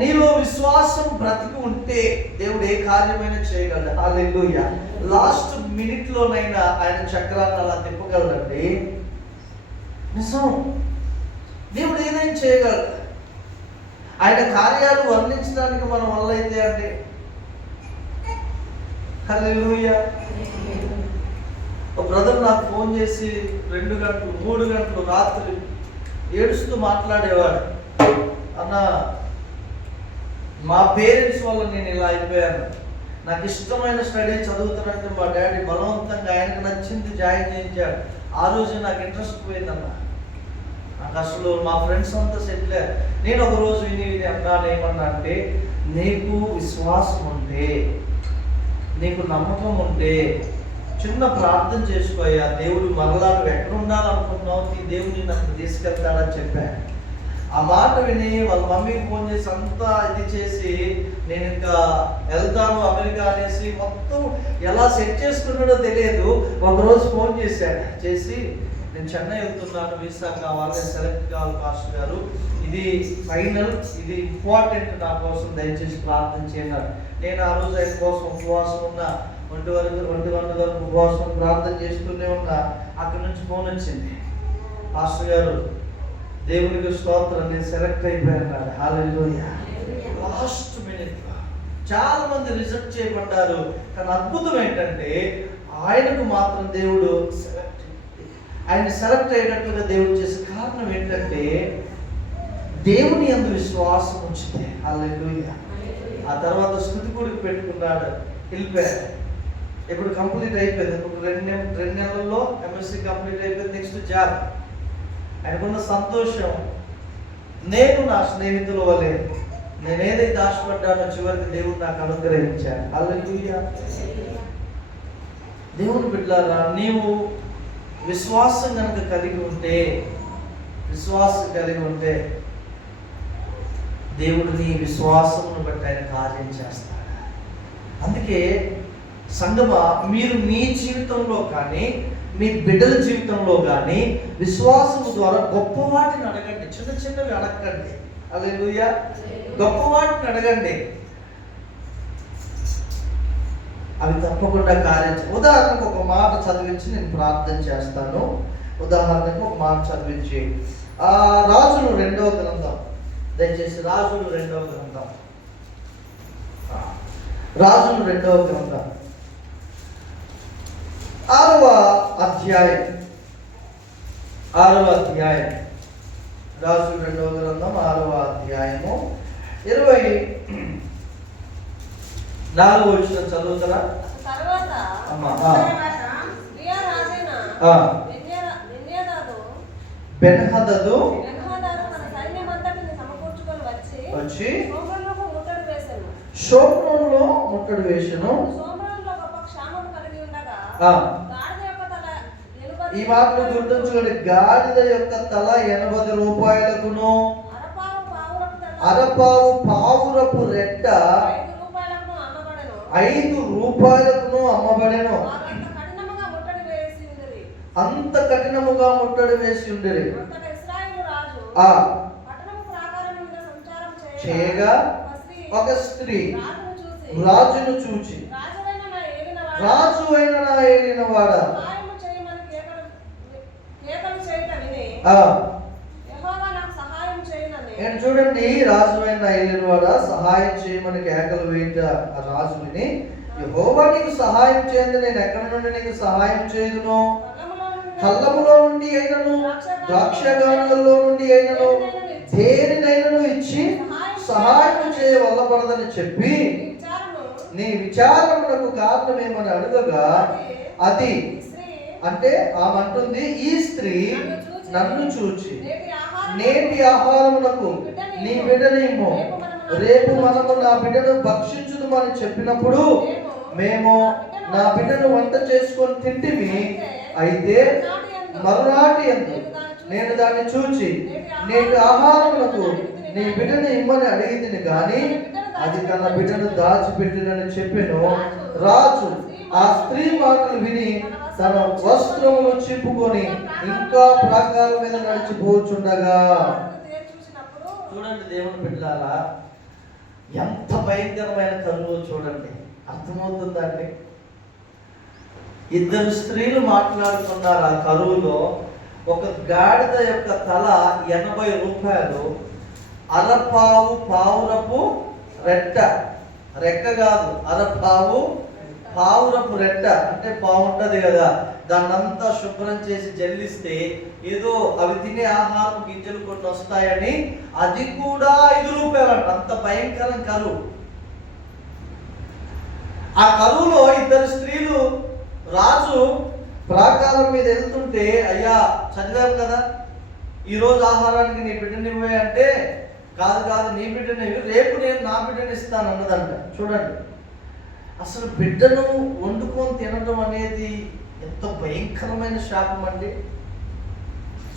నీలో విశ్వాసం బ్రతికి ఉంటే దేవుడు ఏ కార్యమైనా చేయగలడు. హల్లెలూయా. లాస్ట్ మినిట్ లోనైనా ఆయన చక్రాన్ని అలా తిప్పగలడండి. నిజం, దేవుడు ఏదైనా చేయగలడు. ఆయన కార్యాలు వర్ణించడానికి మన వల్ల అయితే అండి. హల్లెలూయా. ఒక బ్రదర్ నాకు ఫోన్ చేసి 2 గంటలు 3 గంటలు రాత్రి ఏడుస్తూ మాట్లాడేవాడు. అన్న, మా పేరెంట్స్ వల్ల నేను ఇలా అయిపోయాను. నాకు ఇష్టమైన స్టడీ చదువుతున్నట్టు మా డాడీ బలవంతంగా ఆయనకు నచ్చింది జాయిన్ చేయించాడు. ఆ రోజు నాకు ఇంట్రెస్ట్ పోయిందన్న. నాకు అసలు మా ఫ్రెండ్స్ అంతా సెటిల్ అయ్యారు. నేను ఒక రోజు విని అన్నాను, ఏమన్నా అంటే, నీకు విశ్వాసం ఉంటే, నీకు నమ్మకం ఉంటే చిన్న ప్రార్థన చేసుకోయ్యా, దేవుడు మరలా నువ్వు ఎక్కడ ఉండాలనుకుంటున్నావు, ఈ దేవుడిని నాకు తీసుకెళ్తాడని చెప్పాను. ఆ మాట విని వాళ్ళ మమ్మీకి ఫోన్ చేసి అంతా ఇది చేసి, నేను ఇంకా వెళ్తాను అమెరికా అనేసి మొత్తం ఎలా సెట్ చేసుకున్నాడో తెలియదు. ఒకరోజు ఫోన్ చేసి, నేను చెన్నై వెళ్తున్నాను, వీసా కావాలి, సెలెక్ట్ కావాలి పాస్టర్ గారు, ఇది ఫైనల్, ఇది ఇంపార్టెంట్, నా కోసం దయచేసి ప్రార్థన చేయండి. నేను ఆ రోజు ఆయన కోసం ఉపవాసం ఉన్నా, 1 గంటల వరకు ఉపవాసం ప్రార్థన చేస్తూనే ఉన్నా. అక్కడి నుంచి ఫోన్ వచ్చింది, పాస్టర్ గారు దేవునికి స్తోత్రం, నేను సెలెక్ట్ అయిపోయాను. హల్లెలూయా. లాస్ట్ మినిట్ చాలా మంది రిజెక్ట్ చేయబడ్డారు. కానీ అద్భుతం ఏంటంటే ఆయనకు మాత్రం దేవుడు ఆయన సెలెక్ట్ అయ్యేటట్టుగా దేవుడు చేసే కారణం ఏంటంటే దేవుని యందు విశ్వాసం వచ్చింది. హల్లెలూయా. ఆ తర్వాత స్తుతి కూడికి పెట్టుకున్నాడు, వెళ్ళిపోయాడు. ఇప్పుడు కంప్లీట్ అయిపోయింది. ఇప్పుడు 2 నెలల్లో ఎంఎస్సీ కంప్లీట్ అయిపోయింది. Next job. ఆయనకున్న సంతోషం, నేను నా స్నేహితుల వలె నేను ఏదైతే ఆశపడ్డానో చివరికి దేవుడు నాకు అనుగ్రహించాడు. హల్లెలూయా. దేవుని బిడ్డలారా, నీవు విశ్వాసం కనుక కలిగి ఉంటే దేవుడు నీ విశ్వాసమును బట్టి ఆయన కార్యం చేస్తాడు. అందుకే సంగమా, మీరు మీ జీవితంలో కానీ మీ బిడ్డల జీవితంలో కానీ విశ్వాసము ద్వారా గొప్ప వాటిని అడగండి, చిన్నవి అడగండి. హల్లెలూయా. గొప్ప వాటిని అడగండి, అవి తప్పకుండా కార్యం. ఉదాహరణకు ఒక మాట చదివించి నేను ప్రార్థన చేస్తాను. ఉదాహరణకు ఒక మాట చదివించి రాజులు 2వ గ్రంథం, దయచేసి రాజులు 2వ గ్రంథం, రాజులు 2వ గ్రంథం 6వ అధ్యాయం, రాజులు 2వ గ్రంథం 6వ అధ్యాయము 24వ వచనం చదువుతారా? బెన్హదదు వచ్చి షోమ్రోనులో ముట్టడి వేసెను. ఈ మాటలు గుర్తుంచుకోండి. గాడిద యొక్క తల 80 రూపాయలకును, అరపావు పావురపు రెట్ట 5 రూపాయలకును అమ్మబడెను. అంత కఠినముగా ముట్టడి వేసి ఉండేది. చేయగా ఒక స్త్రీ రాజును చూచి, రాజు అయిన నా ఏలిన వాడా, నేను చూడండి, రాజు అయిన ఏలిన వాడా సహాయం చేయమని కేకలు వేయట ఆ రాజు విని, యెహోవా నీకు సహాయం చేయండి, నేను ఎక్కడి నుండి నీకు సహాయం చేయుదును? కళ్ళములో నుండి అయినను ద్రాక్షగానులలో నుండి అయినను దేనినైనను ఇచ్చి సహాయం చేయ వల్లపడదని చెప్పి నీ విచారమునకు కారణమేమని అడగగా, అది అంటే ఆమె అంటుంది, ఈ స్త్రీ నన్ను చూచి నేటి ఆహారమునకు నీ బిడ్డనేమో రేపు మనము నా బిడ్డను భక్షించుదుమని చెప్పినప్పుడు మేము నా బిడ్డను వంట చేసుకొని తింటిమి. అయితే మరునాటి యందు నేను దాన్ని చూచి నేటి ఆహారమునకు నీ బిడ్డను ఇమ్మని అడిగితిని గాని అది తన బిడ్డను దాచిపెట్టినని చెప్పెను. రాజు ఆ స్త్రీ మాటలు విని తన వస్త్రములు చింపుకొని ఇంకా ప్రాకారం మీద నడిచిపోచుండగా, చూడండి దేవుని బిడ్డలారా, ఎంత భయంకరమైన కరువు చూడండి. అర్థమవుతుందండి? 2 స్త్రీలు మాట్లాడుతున్నారు ఆ కరువులో. ఒక గాడిద యొక్క తల 80 రూపాయలు, అరపావు పావురపు రెట్ట, రెక్క కాదు, అరపావు పావురపు రెట్ట అంటే బాగుంటది కదా, దాన్నంతా శుభ్రం చేసి జల్లిస్తే ఏదో అవి తినే ఆహారం గింజలు కొన్ని వస్తాయని అది కూడా 5 రూపాయలంట. అంత భయంకరం కరువు. ఆ కరువులో 2 స్త్రీలు రాజు ప్రాకారం మీద వెళ్తుంటే, అయ్యా చదివాం కదా ఈరోజు ఆహారానికి నీ బిడ్డనివ్వే అంటే, కాదు నీ బిడ్డనివ్వి, రేపు నేను నా బిడ్డని ఇస్తాను అన్నదంట. చూడండి, అసలు బిడ్డను వండుకొని తినడం అనేది ఎంత భయంకరమైన శాపం అండి.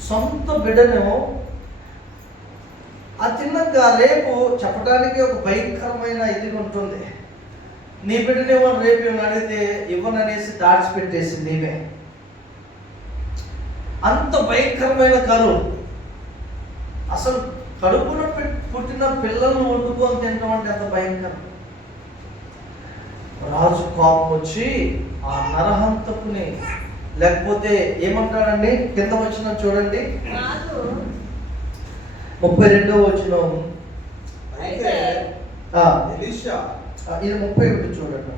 సొంత బిడ్డను ఆ తిన్నాక రేపు చెప్పడానికి ఒక భయంకరమైన ఇది ఉంటుంది. నీ బిడ్డనేమో రేపు ఏమని అడిగితే ఇవ్వననేసి దాచిపెట్టేసి నీవే. అంత భయంకరమైన కరువు. అసలు కడుపున పుట్టిన పిల్లలను వండుకొని తినడం అంటే అంత భయంకరం. రాజు కోపం వచ్చి ఆ నరహంతకుని, లేకపోతే ఏమంటాడండి కింద వచ్చిన చూడండి 32వ వచనం. అయితే ఎలీషా, ఇది 31 చూడండి.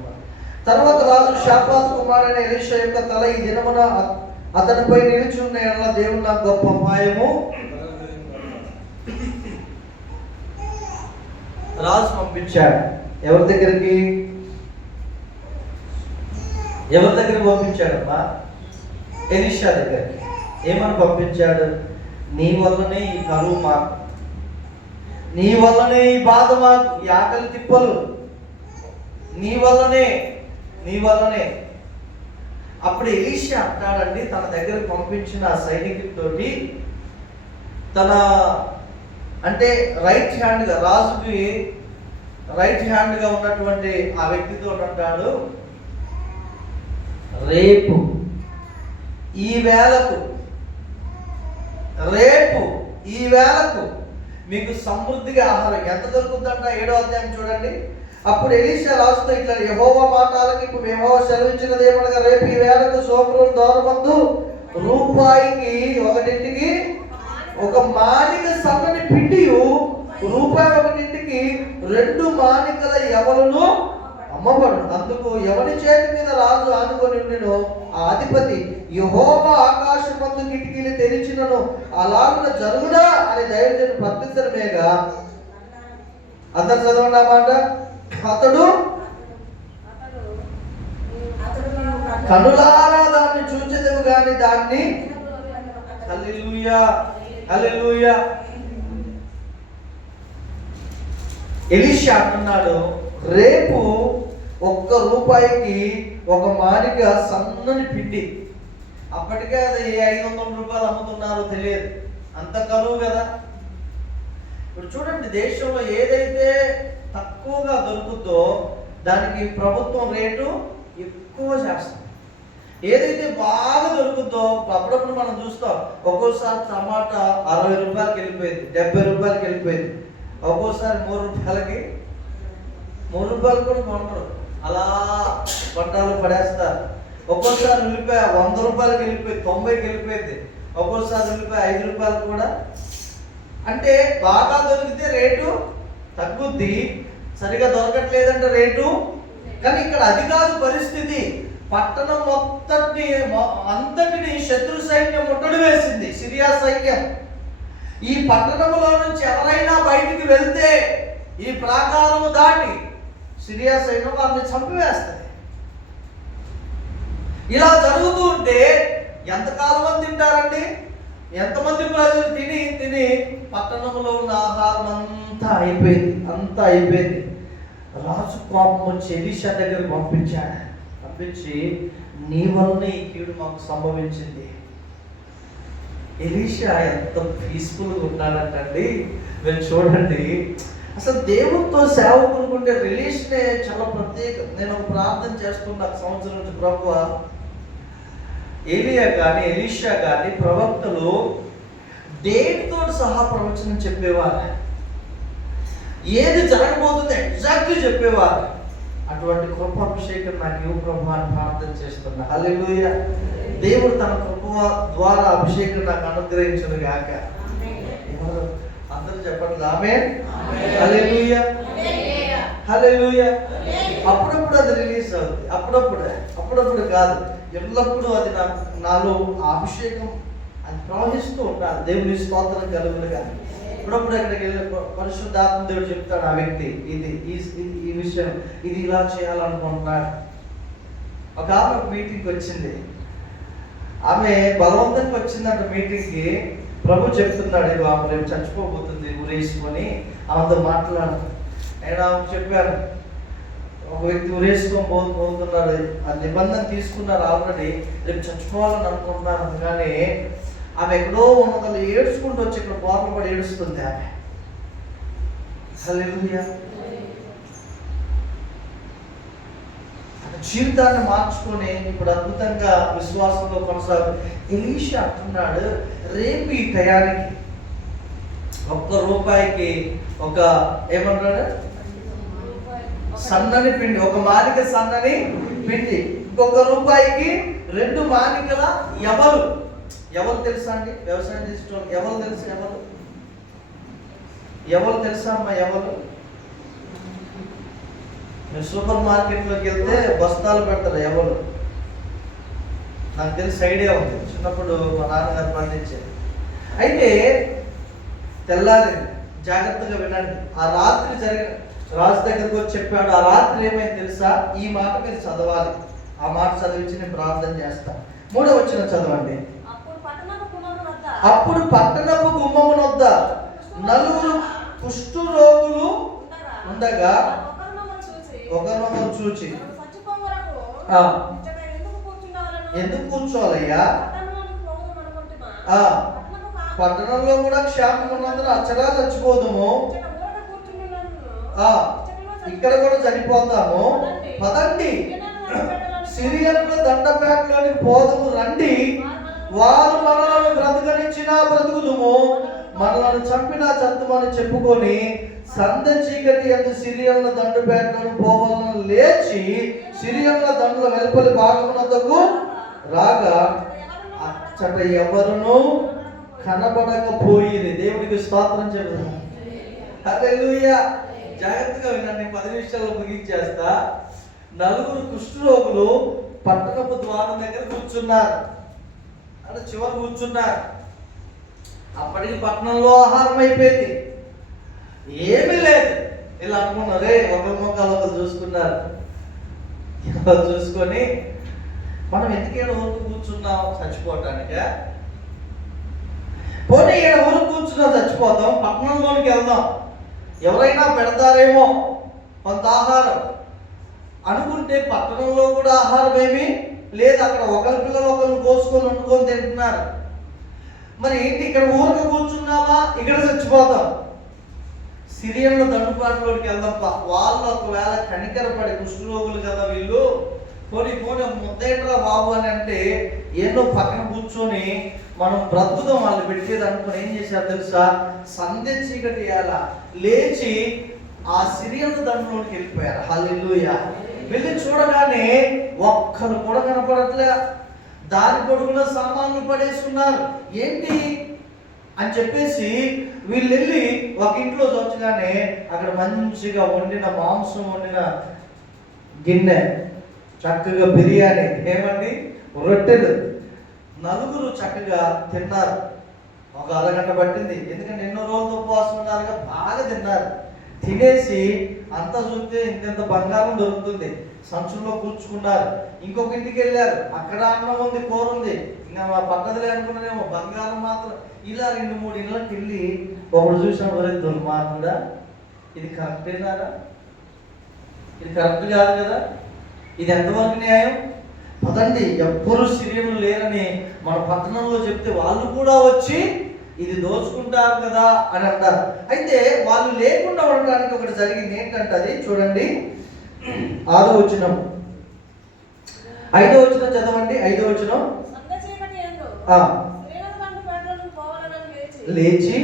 తర్వాత రాజు షాపాతు కుమారుడైన ఎలీషా యొక్క తల ఈ దినమున అతనిపై నిలిచి ఉన్న యెడల దేవుడు నాకు గొప్ప అపాయము. రాజు పంపించాడు ఎవరి దగ్గరికి పంపించాడమ్మా? ఎలీషా దగ్గరికి. ఏమని పంపించాడు? నీ వల్లనే ఈ కరువు మాకు, నీ వల్లనే ఈ బాధ మాకు, ఈ ఆకలి తిప్పలు నీ వల్లనే. అప్పుడు ఎలీషా అంటాడండి, తన దగ్గర పంపించిన సైనికుడితోటి, తన అంటే రైట్ హ్యాండ్గా, రాజుకి రైట్ హ్యాండ్గా ఉన్నటువంటి ఆ వ్యక్తితో అంటాడు, రేపు ఈ వేళకు మీకు సమృద్ధిగా ఆహారం ఎంత దొరుకుతుందంట. 7వ అధ్యాయం చూడండి. అప్పుడు ఎలీషా రాజుతో ఇట్లా, యెహోవా మాట ఆలకింపు, యెహోవా సెలవిచ్చినది ఏమనగా, రేపు ఈ వేళకు సోపురం దూరమందు రూపాయికి 1 ఒక మానిక సన్నని పిండియు, రూపాయి 1 2 మానికల ఎవరును అమ్మబడు. అందుకు ఎవరి చేతి మీద రాజు ఆనుకొని ఉండెనో ఆ అధిపతి, యెహోవా ఆకాశమందు కిటికీలు తెరిచినను అలాగున జరుగునా అని దైవజనుడు ప్రత్యుత్తరమేగా. అందరు చదవండి ఆ మాట. అతడు కనులారా దాన్ని చూచెదవు గాని దాన్ని. హల్లెలూయా, హల్లెలూయా. ఎలీషా అంటున్నాడు, రేపు 1 రూపాయికి 1 మానిక సన్నని పిండి. అప్పటికే అది 500 రూపాయలు అమ్ముతున్నారో తెలియదు, అంత కరువు కదా. ఇప్పుడు చూడండి, దేశంలో ఏదైతే తక్కువగా దొరుకుతుందో దానికి ప్రభుత్వం రేటు ఎక్కువ చేస్తుంది. ఏదైతే బాగా దొరుకుతుందో అప్పుడప్పుడు మనం చూస్తాం, ఒక్కోసారి టమాటా 60 రూపాయలకి వెళ్ళిపోయింది, 70 రూపాయలకి వెళ్ళిపోయింది, ఒక్కోసారి 3 రూపాయలకి 3 రూపాయలు కూడా కొనరు, అలా పట్టాలు పడేస్తారు. ఒక్కోసారి ఉల్లిపాయ 100 రూపాయలకి వెళ్ళిపోయింది, 90కి వెళ్ళిపోయింది, ఒక్కోసారి ఉల్లిపాయ 5 రూపాయలు కూడా. అంటే బాగా దొరికితే రేటు తగ్గుద్ది, సరిగా దొరకట్లేదంటే రేటు. కానీ ఇక్కడ అది కాదు పరిస్థితి. పట్టణం అంతటిని శత్రు సైన్యం ముట్టడి వేసింది, సిరియా సైన్యం. ఈ పట్టణంలో నుంచి ఎవరైనా బయటికి వెళ్తే ఈ ప్రాకారము దాటి సిరియా సైన్యం వారిని చంపివేస్తుంది. ఇలా జరుగుతూ ఉంటే ఎంతకాలం మంది తింటారండి? ఎంతమంది ప్రజలు తిని పట్టణంలో ఉన్న ఆహారం అంతా అయిపోయింది. రాజు కోపం వచ్చి ఎలీషా దగ్గర పంపించి, నీ వల్లనే ఈ కీడు మాకు సంభవించింది. ఎలీషా ఎంత పీస్ఫుల్గా ఉన్నాడంటండి. మీరు చూడండి, అసలు దేవుడితో సేవకులకు ఉండే రిలేషనే చాలా ప్రత్యేకం. నేను ఒక ప్రార్థన చేస్తున్నా సంవత్సరం నుంచి, ప్రభువా, ఎలీషా కానీ ప్రవక్తలు దేనితో సహా ప్రవచనం చెప్పేవారు, ఏది జరగబోతుందో ఎగ్జాక్ట్లీ చెప్పేవారు. అటువంటి కృపాభిషేకం నాకు ఇవ్వు ప్రభు అని ప్రార్థన చేస్తున్నా. హల్లెలూయా. దేవుడు తన కృప ద్వారా అభిషేకం నాకు అనుగ్రహించును గాక. అందరూ చెప్పండి ఆమేన్. హల్లెలూయా, హల్లెలూయా. అప్పుడప్పుడు అది రిలీజ్ అవుతుంది, అప్పుడప్పుడు కాదు, ఎల్లప్పుడూ అది నాలో అభిషేకం అది ప్రవహిస్తూ ఉండాలి. దేవుని స్తోత్రం కలుగును కానీ అప్పుడప్పుడు అక్కడికి వెళ్ళి పరిశుద్ధాత్మ దేవుడు చెప్తాడు ఆ వ్యక్తి ఈ విషయం ఇది ఇలా చేయాలనుకుంటున్నాడు. ఒక ఆమె మీటింగ్కి వచ్చింది, ఆమె బలవంతంగా వచ్చిందంట మీటింగ్కి. ప్రభు చెప్తున్నాడు, ఇగో ఆమె రేపు చచ్చిపోబోతుంది ఉరేసుకొని, ఆమెతో మాట్లాడు. నేను ఆమెకు చెప్పాను, ఒక వ్యక్తి ఉరేసుకొని పోతున్నాడు, ఆ నిబంధన తీసుకున్నారు ఆల్రెడీ, రేపు చచ్చిపోవాలని అనుకుంటున్నారు. కానీ ఆమె ఎక్కడో ఉన్నది ఏడ్చుకుంటూ వచ్చి ఇక్కడ బోర్లు పడి ఏడుస్తుంది ఆమె. హల్లెలూయా. జీవితాన్ని మార్చుకొని ఇప్పుడు అద్భుతంగా విశ్వాసంలో కొనసాగు. ఎలీషా అంటున్నాడు, రేపు ఈ టయానికి ₹1 ఒక ఏమన్నాడు, సన్నని పిండి, ఒక మానిక సన్నని పిండి, ₹1 2 మానికల ఎవరు తెలుసా అండి? వ్యవసాయం చేసేటోళ్ళు ఎవరు తెలుసు? ఎవరు తెలుసా అమ్మా? మీరు సూపర్ మార్కెట్లోకి వెళ్తే బస్తాలు పెడతారు ఎవరు? నాకు తెలిసి ఐడియా ఉంది, చిన్నప్పుడు మా నాన్నగారు పండించేది. అయితే తెల్లారి జాగ్రత్తగా వినండి. ఆ రాత్రి జరిగిన రాజు దగ్గరకు వచ్చి చెప్పాడు. ఆ రాత్రి ఏమైంది తెలుసా? ఈ మాట మీరు చదవాలి. ఆ మాట చదివించి నేను ప్రార్థన చేస్తా. 3వ వచనం చదవండి. అప్పుడు పట్టణపు గుమ్మమునొద్ద 4 కుష్టు రోగులు ఉండగా ఒకరినొకరు చూచి, ఎందుకు కూర్చోవాలయ్యా? పట్టణంలో కూడా క్షేమం ఉన్నందున అచ్చగా చచ్చిపోదుము, ఇక్కడ కూడా చనిపోతాము, పదండి సిరియన్ల దండపేటలోనికి పోదుము, రండి, వారు మనలను బ్రతకనిచ్చినా బ్రతుకుదుము, మనలను చంపినా చంతుమని చెప్పుకొని సంధ్య చీకటి యందు సిరియన్ల దండుపేటలను పోవాలని లేచి సిరియన్ల దండుల వెలుపలి భాగమునకు రాగా అచ్చట ఎవరును కనబడకపోయింది. దేవుడికి స్తోత్రం చెబుతాను. హల్లెలూయా. జాగ్రత్తగా వినండి, 10 నిమిషాల్లో ముగించేస్తా. 4 కుష్ఠరోగులు పట్టణపు ద్వారం దగ్గర కూర్చున్నారు, అంటే చివరి కూర్చున్నారు. అప్పటికి పట్టణంలో ఆహారం అయిపోయింది, ఏమీ లేదు. ఇలా అనుకున్నారే, ఒకరి ముఖాలు ఒకరు చూసుకున్నారు. చూసుకొని మనం ఎందుకేనా ఊరికి కూర్చున్నాం? చచ్చిపోవటానికా? పోనీ ఈడ ఊరికి కూర్చున్నాం, చచ్చిపోతాం, పట్టణంలోనికి వెళ్దాం, ఎవరైనా పెడతారేమో కొంత ఆహారం అనుకుంటే పట్టణంలో కూడా ఆహారం ఏమీ లేదు. అక్కడ ఒకరి పిల్లలు ఒకరిని కోసుకొని వండుకొని తింటున్నారు. మరి ఏంటి, ఇక్కడ ఊరికి కూర్చున్నామా, ఇక్కడ చచ్చిపోతాం. సిరియన్ల దండుపాటులోకి వెళ్దాం. వాళ్ళు ఒకవేళ కనికరపడి, కుష్ఠరోగులు కదా వీళ్ళు, పోనీ ముద్దేట్రా బాబు అని అంటే ఏదో పక్కన కూర్చొని మనం బ్రతుకుదాం వాళ్ళు పెట్టేది అనుకుని ఏం చేశారు తెలుసా? సంధ్య చీకటి లేచి ఆ సిరియన్ల దండులోకి వెళ్ళిపోయారు. హల్లెలూయా. వెళ్ళి చూడగానే ఒక్కరు కూడా కనపడట్లే. దారి పొడుగున సామాన్లు పడేసుకున్నారు. ఏంటి అని చెప్పేసి వీళ్ళు వెళ్ళి ఒక ఇంట్లో చూడగానే అక్కడ మంచిగా వండిన మాంసం వండిన గిన్నె, చక్కగా బిర్యానీ, ఏమండి రొట్టెలు, 4 చక్కగా తిన్నారు. ఒక అరగంట పట్టింది, ఎందుకంటే ఎన్నో రోజులు ఉపవాసం ఉన్నారుగా, బాగా తిన్నారు. తినేసి అంతా చూస్తే ఇంత బంగారం దొరుకుతుంది, సంచుల్లో కూర్చుకున్నారు. ఇంకొక ఇంటికి వెళ్ళారు, అక్కడ అన్నం ఉంది, కూర ఉంది, ఇంకా మా పక్కదిలే అనుకున్నారేమో, బంగారం మాత్రం. ఇలా 2-3 ఇళ్ళకి వెళ్ళి ఒకడు చూసిన వరే దుర్మార్గుడా, ఇది కరెక్టేనారా? ఇది కరెక్ట్ కాదు కదా, ఇది ఎంతవరకు న్యాయం? పదండి, ఎవ్వరు సిరియన్లు లేరని మన పట్టణంలో చెప్తే వాళ్ళు కూడా వచ్చి ఇది దోచుకుంటారు కదా అని అంటారు. అయితే వాళ్ళు లేకుండా ఉండడానికి ఒకటి జరిగింది. ఏంటంటే అది చూడండి, 6వ వచనం, 5వ వచనం చదవండి. 5వ వచనం, లేచి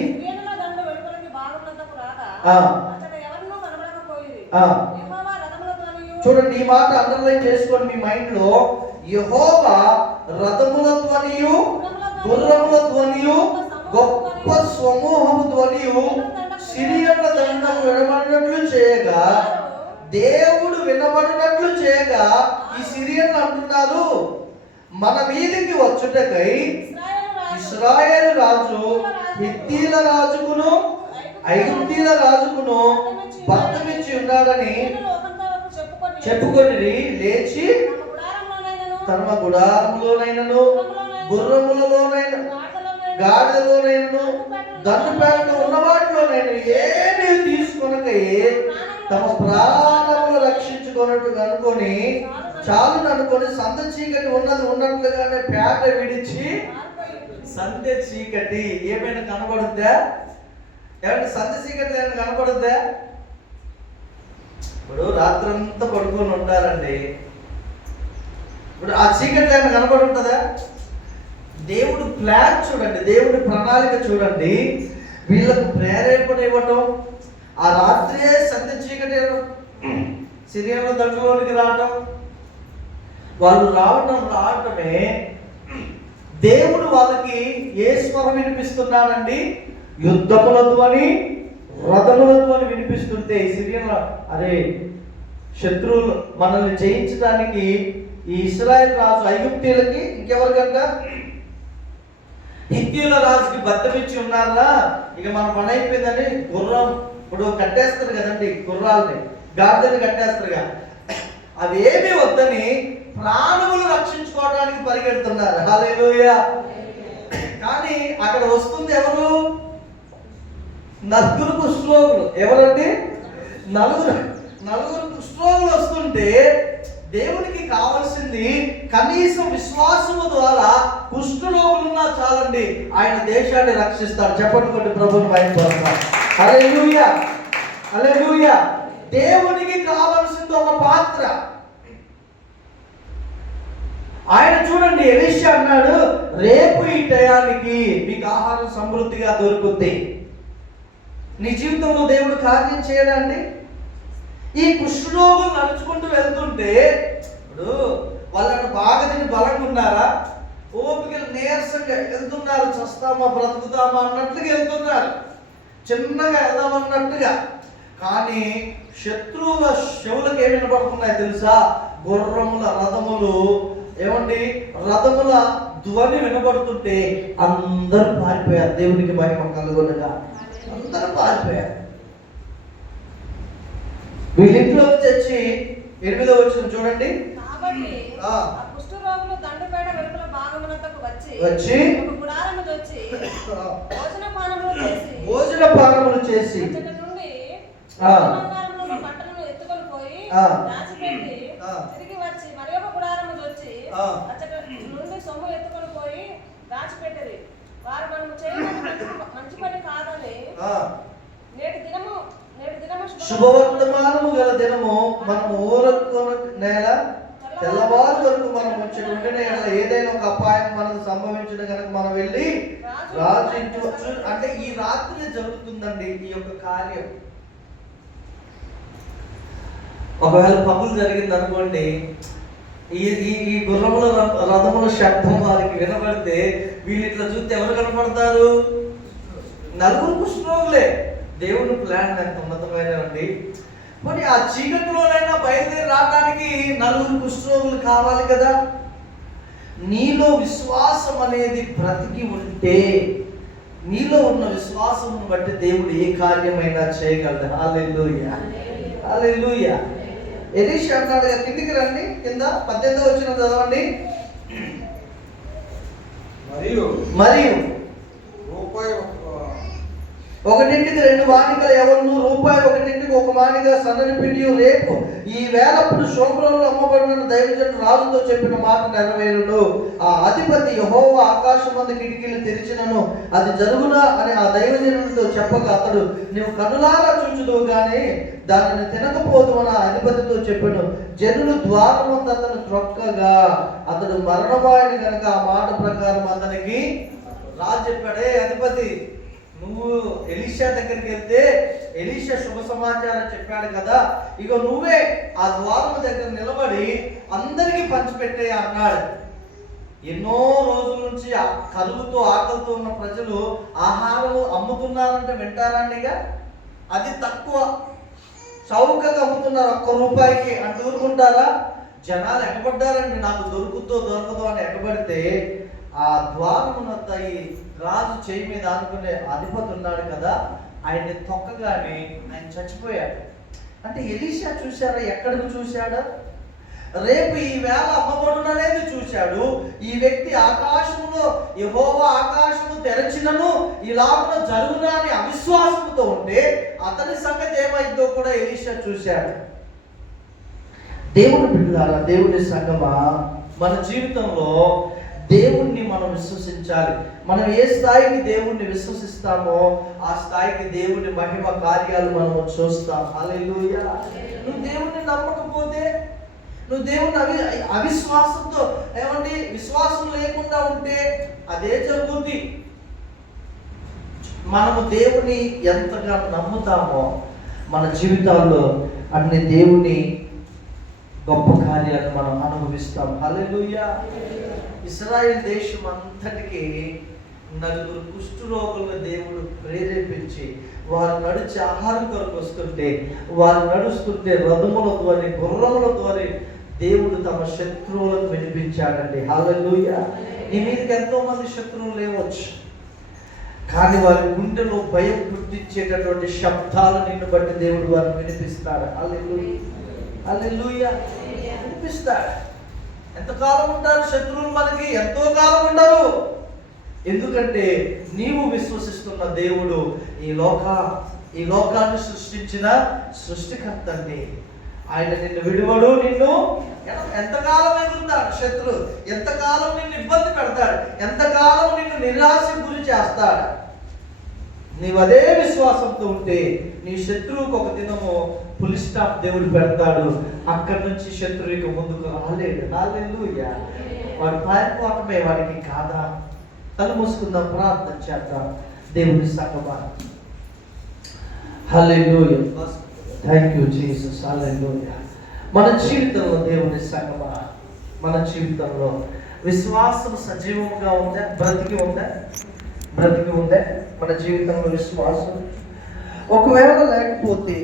చూడండి, ఈ మాట అండర్లైన్ చేసుకోండి మీ మైండ్ లో. యెహోవా రథముల ధ్వనియు, గుర్రముల ధ్వనియు, గొప్ప సమూహము ధ్వనియు సిరియన్ల దండం వినబడినట్లు చేయగా దేవుడు వినబడిన చేయగా ఈ సిరియన్లు అంటున్నారు, మన మీదికి వచ్చుటకై ఇశ్రాయేలు రాజు హిత్తీల రాజుకును ఐగుప్తీల రాజుకును బద్దమిచ్చి ఉన్నాడని చెప్పుకొని లేచి తమ గుడారములోనైనను గుర్రములలోనైనా గాడిదలోనైనను దన్నుపేటలో ఉన్న వాటిలోనైనా ఏమీ తీసుకొనకయే తమ ప్రాణములు రక్షించుకున్నట్టు అనుకొని చాలు అనుకొని సంత చీకటి ఉన్నట్లుగానే పేట విడిచి సంత చీకటి ఏమైనా కనబడుద్దా? ఏమంటే సంత చీకటి ఏమైనా కనబడుద్దా? ఇప్పుడు రాత్రంతా పడుకొని ఉంటారండి, ఇప్పుడు ఆ చీకటి ఏమైనా కనబడి ఉంటుందా? దేవుడు ప్లాన్ చూడండి, దేవుడి ప్రణాళిక చూడండి. వీళ్ళకు ప్రేరేపణ ఇవ్వటం, ఆ రాత్రియే సంత చీకటి సిరియన్ల దగ్గరలోనికి రావటం, వాళ్ళు రావటమే దేవుడు వాళ్ళకి ఏ స్వరం వినిపిస్తున్నాడండి? యుద్ధముల ధ్వని, రథముల ధ్వని వినిపిస్తుంటే సిరియన్ల అరే శత్రువులు మనల్ని జయించడానికి ఈ ఇశ్రాయేల్ రాజు ఐగుప్తీయులకి ఇంకెవరికంట హిత్తీయుల రాజుకి బద్దమిచ్చి ఉన్నారా, ఇక మన పని అయిపోయిందని గుర్రం ఇప్పుడు కట్టేస్తారు కదండి, గుర్రాలని గాడిదని కట్టేస్తారుగా, అవి ఏమీ వద్దని ప్రాణములు రక్షించుకోవడానికి పరిగెడుతున్నారు. హల్లెలూయా. కానీ అక్కడ వస్తుంది ఎవరు? నలుగురు కుష్ఠరోగులు. ఎవరండి? నలుగురు కుష్ఠరోగులు వస్తుంటే దేవునికి కావాల్సింది కనీసం విశ్వాసము ద్వారా కుష్ఠరోగులున్నా చాలండి, ఆయన దేశాన్ని రక్షిస్తాడు. చెప్పండి కొట్టి ప్రభువుని మహిమపరుస్తాం. హల్లెలూయా, హల్లెలూయా. దేవునికి కావాల్సింది ఒక పాత్ర. ఆయన చూడండి, ఎలీషా అన్నాడు, రేపు ఈ టయానికి మీకు ఆహారం సమృద్ధిగా దొరుకుతుంది. నీ జీవితంలో దేవుడు కార్యం చేయడండి. ఈ కుష్ఠరోగులు నడుచుకుంటూ వెళ్తుంటే ఇప్పుడు వాళ్ళని బాగా తిని బలంగా ఉన్నారా? ఓపిక నీరసంగా వెళ్తున్నారు, చస్తామా బ్రతుకుతామా అన్నట్లుగా వెళ్తున్నారు, చిన్నగా వెళ్దామన్నట్టుగా. కానీ శత్రువుల చెవులకు ఏమి వినపడుతున్నాయి తెలుసా? గుర్రముల రథములు, ఏమండి రథముల ధ్వని వినబడుతుంటే అందరూ పారిపోయారు. దేవునికి మహిమ కలుగునగా అందరూ పారిపోయారు. వీళ్ళింట్లో వచ్చి 8వ వచనం చూడండి. భోజన పానములు చేసి తిరిగి వచ్చి మరి ఒక గుడారము వచ్చి నుండి సొమ్ము ఎత్తుకొని పోయి దాచిపెట్టేది. వారు మనం చేయడానికి మంచి పని కాదని నేటి దినము శుభవర్తమానము గల దినము మనం ఊరకు నేల తెల్లవారు వరకు మనం వచ్చి ఉండిన ఏదైనా ఒక అపాయం మనకు సంభవించిన కనుక మనం వెళ్ళి రాజు ఇంటి అంటే ఈ రాత్రి జరుగుతుందండి ఈ యొక్క కార్యం. ఒకవేళ పగులు జరిగింది అనుకోండి, ఈ గుర్రముల రథముల శబ్దం వారికి వినపడితే వీళ్ళు ఇట్లా చూస్తే ఎవరు కనపడతారు? నలుగురు కుష్ఠరోగులే. దేవుని ప్లాన్ ఎంత ఉన్నతమైనదండి. మరి ఆ చీకటిలోనైనా బయలుదేరి రావడానికి నలుగురు కుష్ఠరోగులు కావాలి కదా. నీలో విశ్వాసం అనేది బ్రతికి ఉంటే, నీలో ఉన్న విశ్వాసం బట్టి దేవుడు ఏ కార్యమైనా చేయగలడు. హల్లెలూయా, హల్లెలూయా. ఎలీషా అన్నాడు, కిందికి రండి, కింద 18వ వచనం చదవండి. మరియు ఒకటింటికి 2 మానికలు ఎవరు రూపాయి, ఒకటింటికి 1 మానిక సన్నని పిండి రేపు ఈ వేళప్పుడు శోభ్రంలో అమ్మబడిన దైవజనుడు రాజుతో చెప్పిన మాట నెరవేరును. ఆ అధిపతి యెహోవా ఆకాశమందు కిటికీలు తెరిచినను అది జరుగునా అని ఆ దైవజనుడితో చెప్పగా అతడు నీవు కనులారా చూచుదువు గాని దానిని తినకపోదు అని ఆ అధిపతితో చెప్పాను. జనులు ద్వారమంత అతను త్రొక్కగా అతడు మరణమాయన కనుక ఆ మాట ప్రకారం అతనికి రాజు చెప్పాడే, అధిపతి నువ్వు ఎలీషా దగ్గరికి వెళ్తే ఎలీషా శుభ సమాచారం చెప్పాడు కదా, ఇక నువ్వే ఆ ద్వారం దగ్గర నిలబడి అందరికీ పంచిపెట్టే అన్నాడు. ఎన్నో రోజుల నుంచి కరువుతో ఆకలితో ఉన్న ప్రజలు ఆహారం అమ్ముతున్నారంటే వింటారండిగా, అది తక్కువ చౌకగా అమ్ముతున్నారు, 1 రూపాయికి అంటే ఊరుకుంటారా? జనాలు ఎగబడ్డారండి, నాకు దొరుకుతో దొరకదో అని ఎగబడితే ఆ ద్వారమునంత ఈ రాజు చేయి మీద ఆనుకునే అధిపతి ఉన్నాడు కదా, ఆయన్ని తొక్కగానే ఆయన చచ్చిపోయాడు. అంటే ఎలీషా చూశారా? ఎక్కడికి చూశాడు? రేపు ఈ వేళ అమ్మబడుననేది చూశాడు. ఈ వ్యక్తి ఆకాశములో యెహోవా ఆకాశము తెరచినను ఇలాగున జరుగునా అని అవిశ్వాసంతో ఉంటే అతని సంగతి ఏమైందో కూడా ఎలీషా చూశాడు. దేవుని బిడ్డలారా, దేవుని సంగమా, మన జీవితంలో దేవుణ్ణి మనం విశ్వసించాలి. మనం ఏ స్థాయికి దేవుణ్ణి విశ్వసిస్తామో ఆ స్థాయికి దేవుని మహిమ కార్యాలు మనం చూస్తాం. హల్లెలూయా. నువ్వు దేవుణ్ణి నమ్మకపోతే, నువ్వు దేవుని అవిశ్వాసంతో ఏమండి విశ్వాసం లేకుండా ఉంటే అదే జరుగుద్ది. మనము దేవుని ఎంతగా నమ్ముతామో మన జీవితాల్లో అన్ని దేవుని గొప్ప కార్యాలు మనం అనుభవిస్తాం. హల్లెలూయా. ఇశ్రాయేల్ దేశం అంతటికి 4 కుష్ఠరోగులను దేవుడు ప్రేరేపించి వారు నడిచి ఆహారం కొరకు వస్తుంటే, వారు నడుస్తుంటే రథముల ద్వారా గుర్రముల ద్వారా దేవుడు తమ శత్రువులను వినిపించాడండి. హల్లెలూయా. నీ మీదకి ఎంతో మంది శత్రువులు లేవచ్చు, కానీ వారి గుండెలో భయం పుట్టించేటటువంటి శబ్దాలు నిన్ను బట్టి దేవుడు వారిని వినిపిస్తాడు. హల్లెలూయా. హల్లెలూయా. వినిపిస్తాడు. ఎంతకాలం ఉంటారు శత్రువులు? మనకి ఎంతో కాలం ఉండరు. ఎందుకంటే నీవు విశ్వసిస్తున్న దేవుడు ఈ లోకాన్ని సృష్టించిన సృష్టికర్త అండి. ఆయన నిన్ను విడువడు, నిన్ను ఎంతకాలం ఎదుగుతాడు శత్రువు, ఎంతకాలం నిన్ను ఇబ్బంది పెడతాడు, ఎంతకాలం నిన్ను నిరాశ గురి చేస్తాడు. నీవు అదే విశ్వాసంతో ఉంటే నీ శత్రువుకు ఒక దినము పులి స్టాప్ దేవుడు పెడతాడు. అక్కడి నుంచి శత్రువుకి ముందుకు రాలేడు. హల్లెలూయా. వాడు పారిపోవటమే వాడికి కాదా? తల మూసుకుందాం, ప్రార్థన చేద్దాం. దేవుని సంగమా, hallelujah. Thank you Jesus. Hallelujah. మన జీవితంలో దేవుని సంగమా, మన జీవితంలో విశ్వాసం సజీవంగా ఉందా? బ్రతికి ఉందా? మన జీవితంలో విశ్వాసం ఒకవేళ లేకపోతే